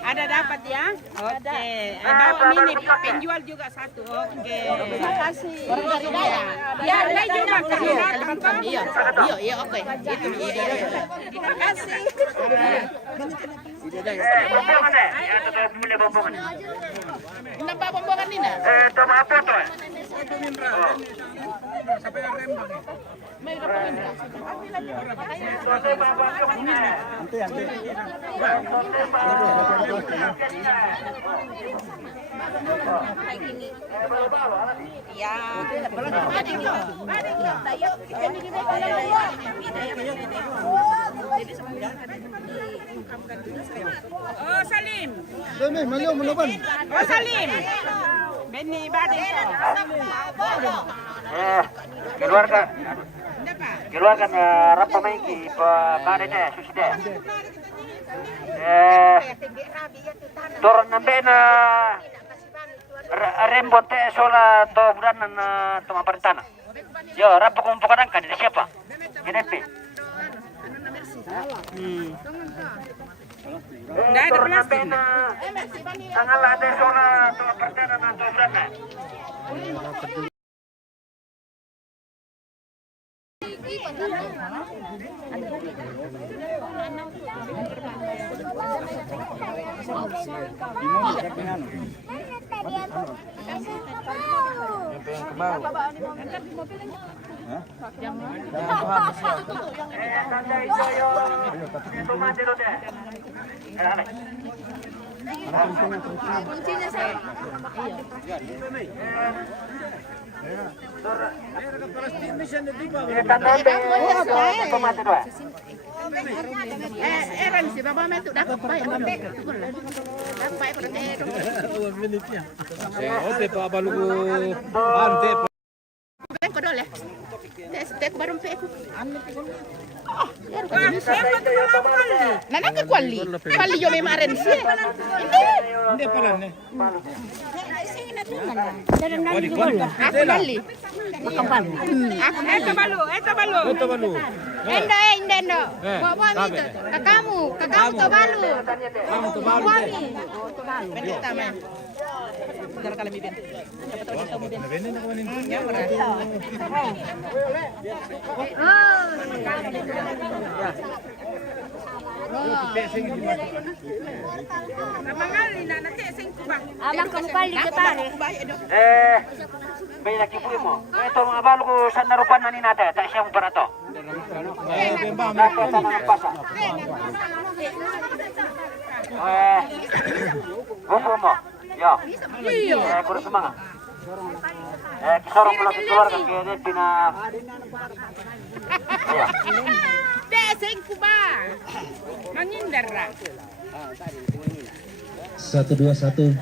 Ada dapat ya? Oke. Bawa mini penjual juga satu. Oke. Terima kasih. Orang dari Daya. Ya, Daya juga makan. Iya, oke. Itu terima kasih. Bombongan deh. Ya, tetap mulai bombongan. Kenapa bombongan ini? Toma apa tuh? Oh, Salim. Oh, Salim. Beni Bade. Keluarkan rapa maiki pakannya susi deh. Turun nambe na rembot sola to bulan na toma perintana. Yo rapa kumpukan kan ini siapa? Genepi. Nggak ada plastik. Tanggal ada sola toma perintana na to bulan na. Kuncinya saya. Kan si Bapa metu dapat baik dapat baik Ote pa balugo ante. ko dole. Tes baru pe ko. Nana ka kwali. Kwali yo may maren siya. Hindi pala ne. Ako dali. Ito balu. Endo. Bawa itu. Kakamu to balu. Kamu to balu. Benita man. Sekarang kali mibin. Dapat tahu kita mibin. Bene na ko nin. Amang kumpal di ketare. May nakipuin mo. Ito mga balo ko sa narupan na ninate. Tak siya mo para to. Nakita na nagpasa. Buko mo. Yo. Kurang semangat. Kisorong mo lang keluar kan kaya din pina... Teseng kuba. Mangindar ra. 121.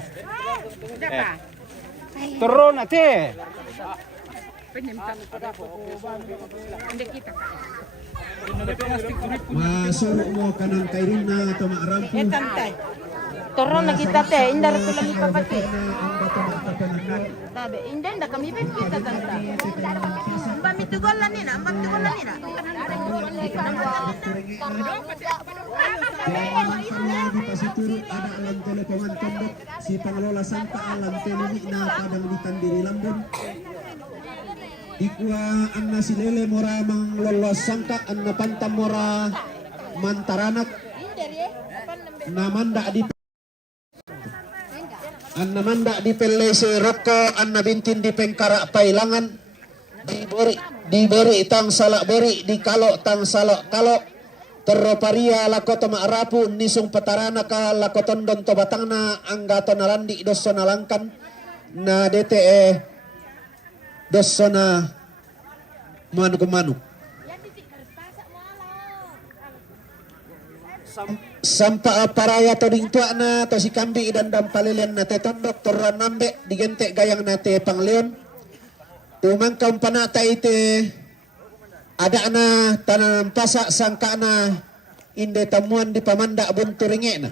Dapat. Turun ate. Hindi kita. Masuk mo kanang kairina atau maarampu. Turun na kita te, indar ko lang ipapati. Ang bato magtatanagnan. Tabe, hindi na kami ben kita tanta. Pamitugon lang nina. Di Pasiturut ada alam tele pemantondok si pengelola sangka alam tele na padang ditandiri Lambon. Ikwa anna silele mora manglolos sangka anna pantam mora mantaranak namanda di anna manda di pelese roko anna bintin di pengkara pailangan diberi tang salak beri di kalok tang salak kalok Terroparia lakoto maarapu nisung patarana ka lakoton don to batangna anggato nalandi dosso nalangkan na DTE dosso na manu. Sampa paraya to ding tua na to si kambi dan palilian na te tondok toran nambe digente gayang na te pangleon tumangkam panata ite ada na tanam pasak sangka na inde tamuan di pamanda buntu ringe na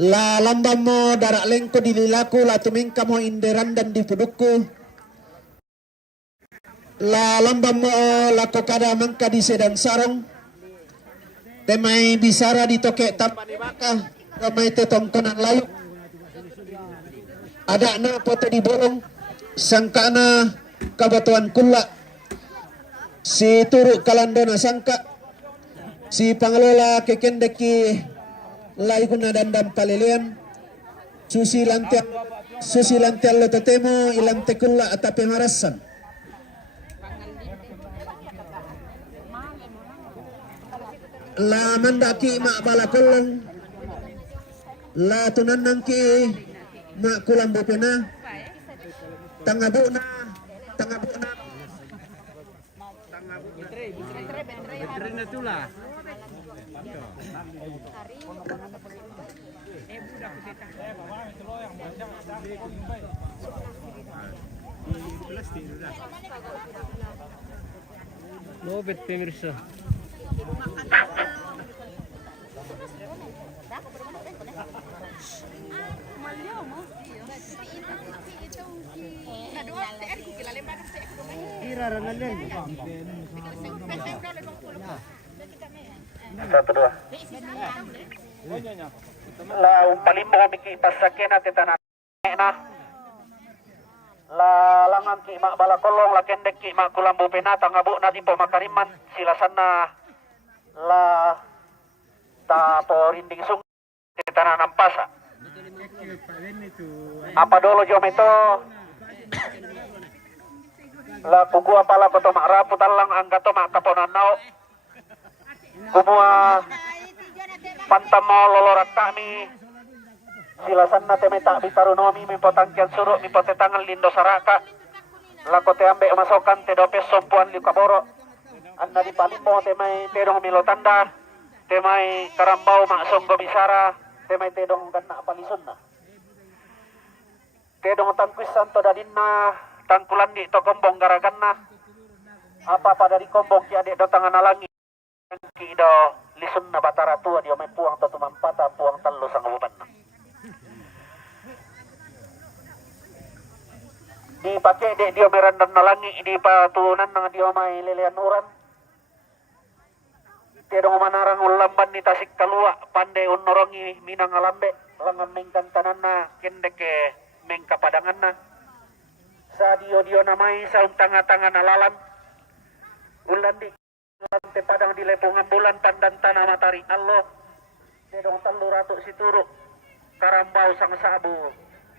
la lambam mo darak lengko dililaku la tumingka mo inde randan di pudukku la lambam mo lako kada mangka di sedan sarong temai bisara di tokek tambani maka ramai te tongkonan layu ada na foto di bolong sangka na kabatuan kula si Turuk Kalandona sangka si pengelola kekendeki laiguna dandam palilian susi lantian lo tetemo ilang tekulla atape marasan la mandaki mak balakolong la tunanang ki mak kulang bopena tangabuna Lobet pemirsa. Satu dua. La umpalimbo miki pasakyan na titanan na. La langan ki mak balakolong la kendek ki mak kulambu penata ngabu na di makariman silasan na la ta porinding sung titanan nampasa. Apa dolo jometo la kugua pala koto mak putalang anggato mak kaponan nao kumua pantamo lolorak kami silasan na temeta bitarunomi mipotangkian suruk mipotetangan lindo saraka lakote ambe masokan tedopes sompuan likaboro anna di palimbo temai tedong milotanda temai karambau mak songgo bisara temai tedong ganna palisunna tedong tangkuis santo dadinna tangkulan di to kombong garaganna apa pada di kombong ki adek do tangan alangi ki do lisun na batara tua dia may puang to tumampata puang talo sa ngabuban na di pakai dek dia merandan nalangi di patunan nang dia may lelean uran tiadong manarang ulamban ni tasik kalua pandai unorongi minang alambe langan mengkan tanan na kendeke mengkapadangan na sa dio namai sa tanga-tanga nalalan ulan di lantai padang di lepungan bulan pandan tanah matahari Allah sedong telur ratuk si turuk karambau sang sabu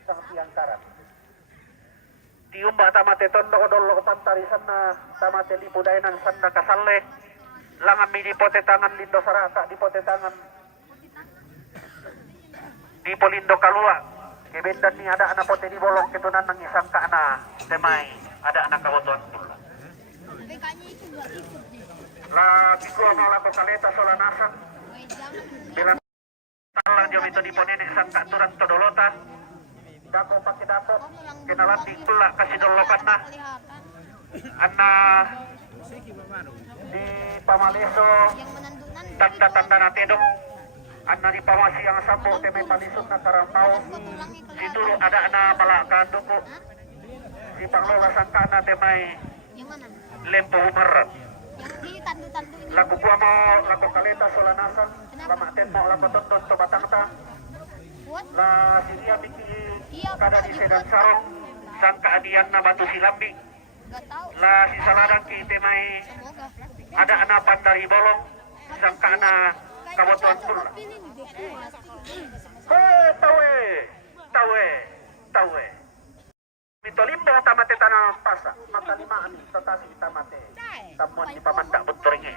sang siang karat tiumba tamate tondo odolo pantari sana tamate lipudainan sanda kasalle langan mi dipote tangan lindo saraka dipote tangan di polindo kalua kebendan ni ada anak pote di bolong ketunan nang isangka ana temai ada anak kawotuan pula la kiko mala kaleta solanasa bilang talang jom itu diponene sangka turan todolota dako pakai dako kenalan di pula kasih dolokan nah anna di pamaleso tanda-tanda na tedong anna di pamasi yang sampo teme palisung na karambao situ ada na balakan duko si panglola sangka na temai lempo umarat laku gua mo laku kaleta solanasan lama tempo laku tonton to batangta la siria biki kada di sedan sarong sangka adian na batu silambi la si saladang ki temai ada anapan dari bolong sangka na kawotuan pula tawe mitolimbo tamate tanah pasa mata limaan tatasi tamate tamuan di pamanda bunturinge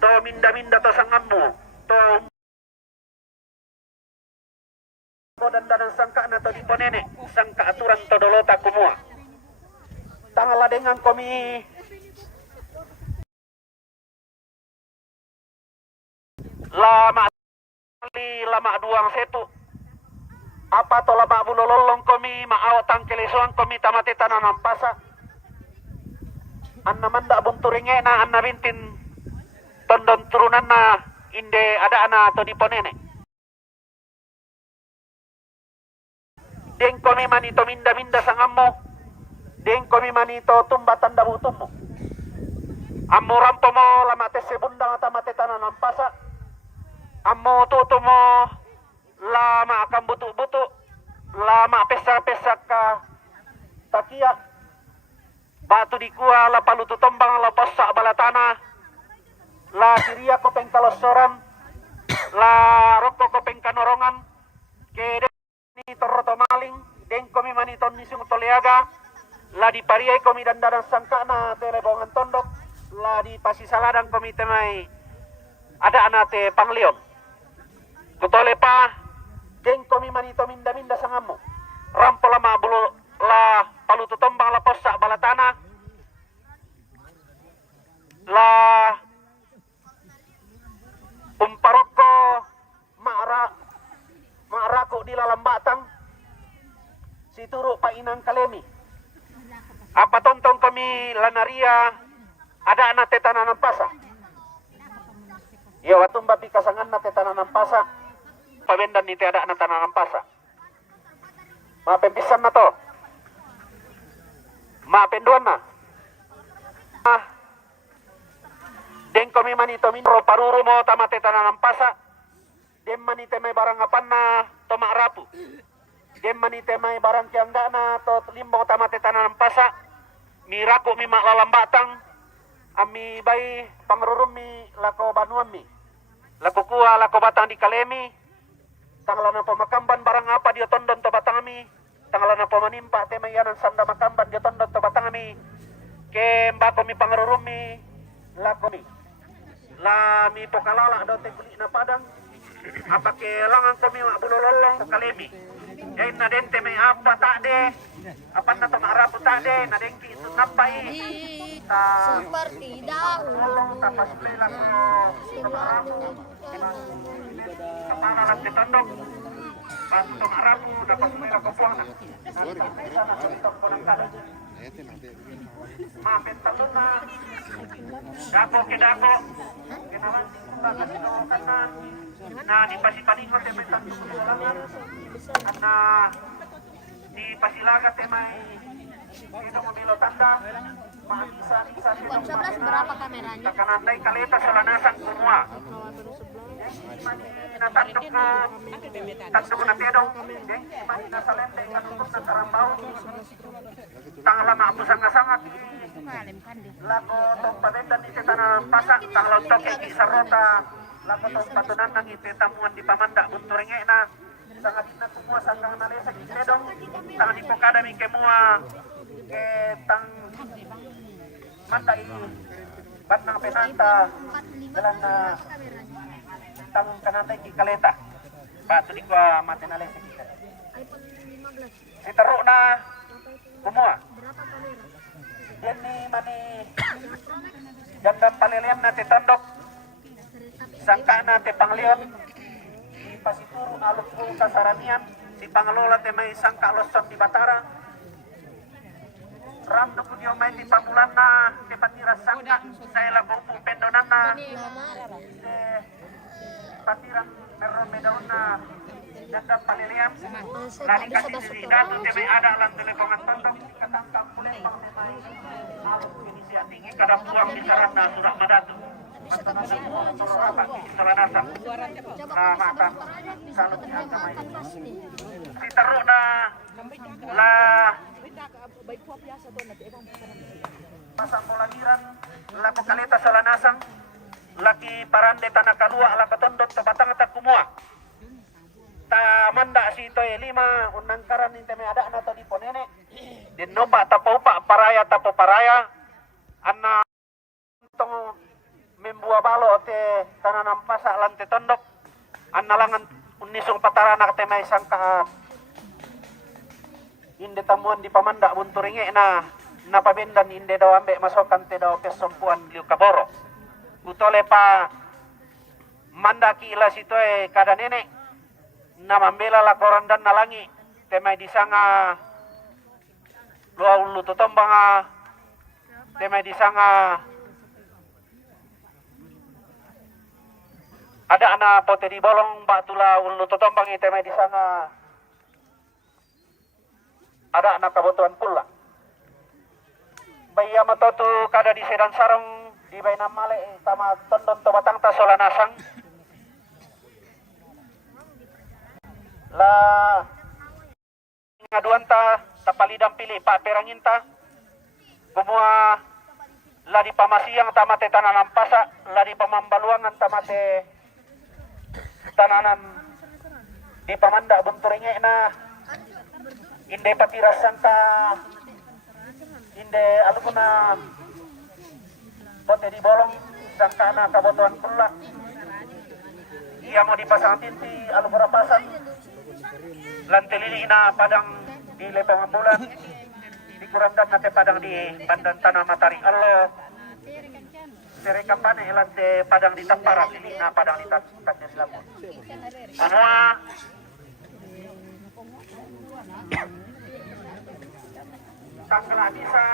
to minda-minda to sangammu to dandanan sangka na to diponene sangka aturan to dolota kumua tangala dengan komi lama duang setu apa to lama bulololong komi maawatang kelesuang komi tamate tananam pasa anna manda bunturinge na anna bintin tondon turunan na inde ada ana to diponene deng komi manito minda-minda sangammo deng komi manito tumba tanda butummo ammo rampo mo lamate sebundang tamate tananam pasa ammo tutumo lama akan butu-butu lama pesak-pesak ka takia batu di kuah la palutu tombang la posak balatana la siria kopeng kalosoran la rokko kopeng kanorongan ke ni toroto maling deng komi maniton ni sumutoleaga la di pariai komi dandaran sangkana telebongan tondok la di pasisaladang komi temai ada anate panglion kutole pa deng komi manito minda-minda sangammu rampo lama bulu la palutu tombang la posak balatana la umparoko ma'rako di lalam batang si turu pa inang kalemi apa tontong kami lanaria ada anak tetanan pasa ya watum bapi kasangan na tetanan pasa pabendan ni ada anak tananan pasa mapempisan na to mapenduan na deng kami manito minro paruru mo tamate tananan pasa dem manite may barang apan na to maarapu dem manite may barang kiangga na to limbo tamate tananan pasa mirako mi maklalambatan ami bay pangrurum mi lako banuan mi lako kuha lako batang di kalemi tangala na pemakamban barang apa dia tondon to batang ami tangala na pemanimpa temayanan sanda makamban dia tondon to batang ami ke mbako mi pangrurum mi lako mi la mi pokalala do te kuli na padang apa ke langang komi mak bulololong to kalemi yain na dente may apa tak de apa na to marapu tak de na dengki itu napai Seperti dahulu. tapas lela ko to marapu kepala lang ditondok bantu to marapu dapat lela ko puang maafin talon na dako ke dako kenalan kasi na na di pasipaling mo te may tanto at na di pasilaga te may ito mo bilo tanda maisa Jam 11 berapa kameranya? kakanantay kaleta sa lanasang kumua natandok na tandok na pedong mani nasa lente kanukot na karambaw tangala maapusang nasangat lako tong pabendan iti tanang pasak tanglaw toke ki sarota lako tong patunan nang iti tamuan di pamanda bunturinge na sangat na kumua sangkang nalesa ki pedong tang di pokada mi kemua ke tang manda i bat nang penanta dalang na tang kanantay ki kaleta batu di kwa mate nalesa ki iPhone 15. si taro na kumua Berapa kamera? yan ni mani jandang palilian na ti tondok sangka na ti panglion di pasituro alok po kasaranian si pangalola ti may sangka losot di Batara ramdo po diyo may di pamulan na ti patira sangka sa ilagong po pendonan na patiran meron medaon na jandang palilian lali kasi si dato ti may ada lang telepongan tondok katangkang kulit pang ti may alok pinisia tinggi kadang buang di saran na surak madatu na mata salot di agama si taro na la pasang polagiran lako kalita sa lanasang laki parande tanah kalua lako tondot sa batang at kumua ta manda si ito lima unang karan inte may ada na to di ponene din no pa tapo pa paraya tapo paraya anna tong membuah balo te tananam pasak lante tondok analangan unisung patarana te may sangka inde tamuan di pamandak bunturinge na napabendan inde daw ambe masokan te daw pesompuan liu kaboro utole pa mandaki ila situ kada nenek na mambela lakoran dan nalangi te may disanga luau ulu tutombanga te may disanga ada anak pote di bolong batula ulu totombang ite may di sana ada anak kebutuhan pula bayya matotu kada di sedan sarong di bayna male tama tondon to batang ta solanasang la ngaduan ta tapalidang pili pa peranginta kumua la di pamasiyang tamate tananam pasa la di pamambaluangan tamate tananan di pamanda bunturinge na inde patiras sangka inde aluguna pote di bolong sangka na kabotuan pula iya mau dipasang tinti alugura pasan lantelili na padang di lepang bulan di kurandan nate padang di bandan tanah matari Allah sere kampane elante padang di tamparat ini na padang di tatnya selapun semua tanggal bisa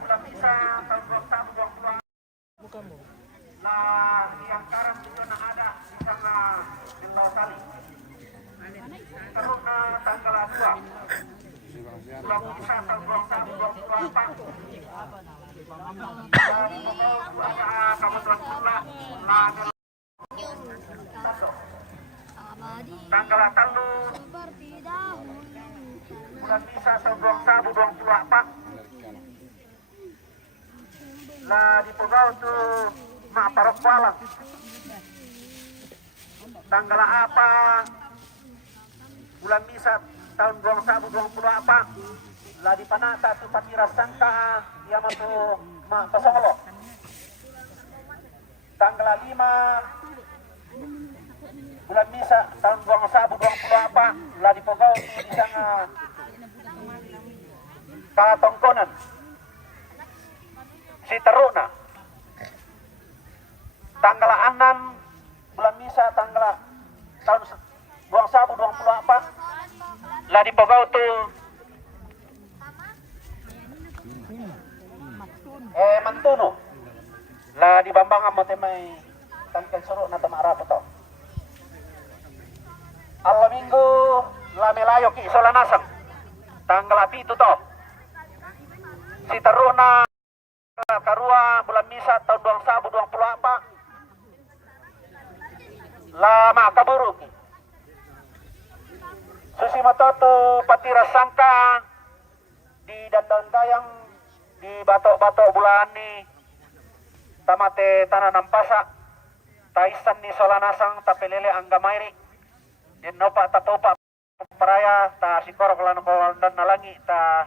udah bisa tanggal lah yang karam juga na ada di sana di Lautali terus na tanggal 2 belum bisa tanggal 4 tanggal 3 bulan bisa tanggal 24 lah di Pugau tuh mak parok palang tanggal apa bulan bisa tahun 2024 lah di pana satu patiras sangka yang mau mak pesolo tanggal 5 bulan bisa tahun 2024 lah di Pogau di sana katongkonan si teruna tanggal 6 bulan bisa tanggal tahun 2024 lah di Pogau tuh Mantuno lah di Bambangan mo temay tangkel suro na tamara to Allah minggu la melayo ki solanasang tanggal 7 to si teruna karua bulan misa tahun 2024 lama kaburu ki susi matoto patiras sangka di dandaun dayang di batok-batok bulan ni tamate tananam pasa taisan ni solanasang tapelele angga mairi den nopa tatopa peraya ta sikorok lan ko dan nalangi ta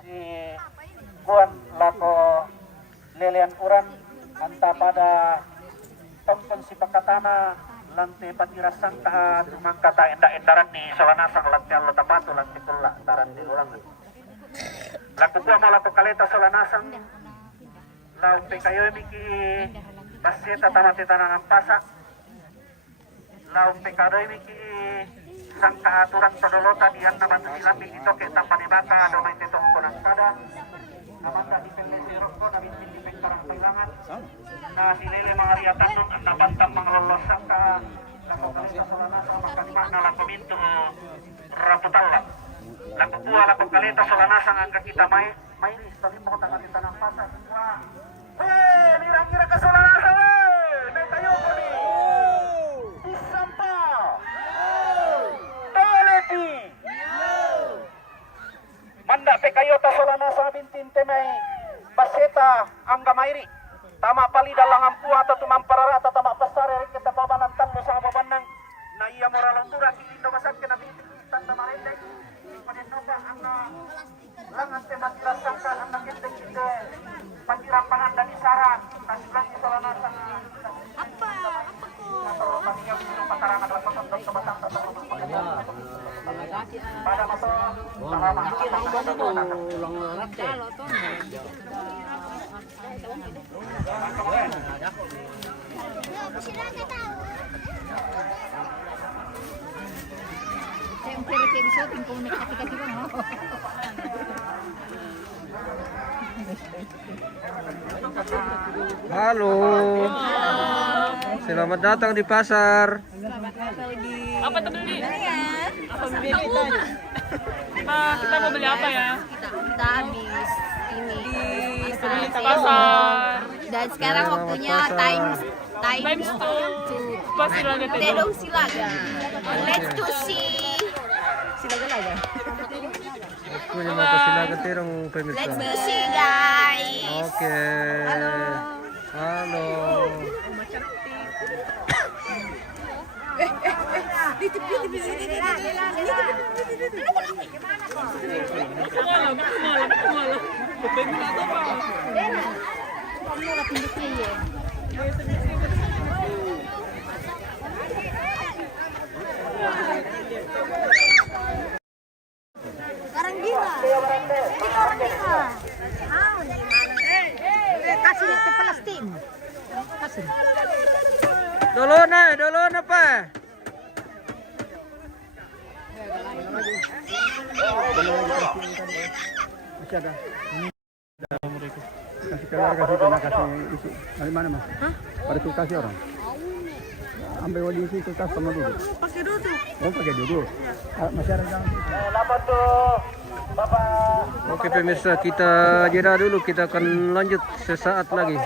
si kuan lako lelean uran anta pada tongkon si pakatana lante patiras sangka mangkata enda-endaran ni solanasang lante allo tapatu lante kulla taran di ulangan laku gua malaku kaleta solanasang laumpe kayo miki paseta tamate tananam pasa laumpe kadoy miki sangka aturan todolota dian naman silambi ito ke tampani baka damay tetong kunang kada namanda di pelesirok ko namin pinipin parang pailangan na silele mga riatan nun ang nabantang mga lolos sangka laku kaleta solanasang makalimak na lang kuminto raputala laku gua laku kaleta solanasang angka kita may tali mo ko tangan kita ng pasa hei lirang-ira ka solanasang may tayo ko ni isampa toleti manda pe kayo ta solanasang bintinte may paseta angga mairi tama pali dalang ampu atau tumamparara atau tama pasare kita babanan talo sa babanang na iya moral ondura ki indo masak na binti tanda marende pada noba angga pada motor Ulang larat eh. Siyempre, kayak di shooting kung nagkati-kati ba mo? Halo. Selamat datang di pasar. Apa tuh beli? Apa beli tadi? Kita mau beli apa ya? Kita habis ini. Di pasar. Dan sekarang waktunya times 2. Pas Silaga Tedong Silaga. Let's to see. Punya mata silakan terong pemirsa. Let's to see, guys. Oke. Halo. Sekarang gila. Ini orang gila. Kasih ke plastik. Kasih. Dulu na pa. Masih ada. Kasih keluarga situ, kasih isi. Dari mana mas? Hah? Pada tuh kasih orang. Ambil wali isi itu tas sama duduk. Pakai duduk. Oh pakai duduk. Masih ada yang Oke pemirsa, kita jeda dulu, kita akan lanjut sesaat lagi.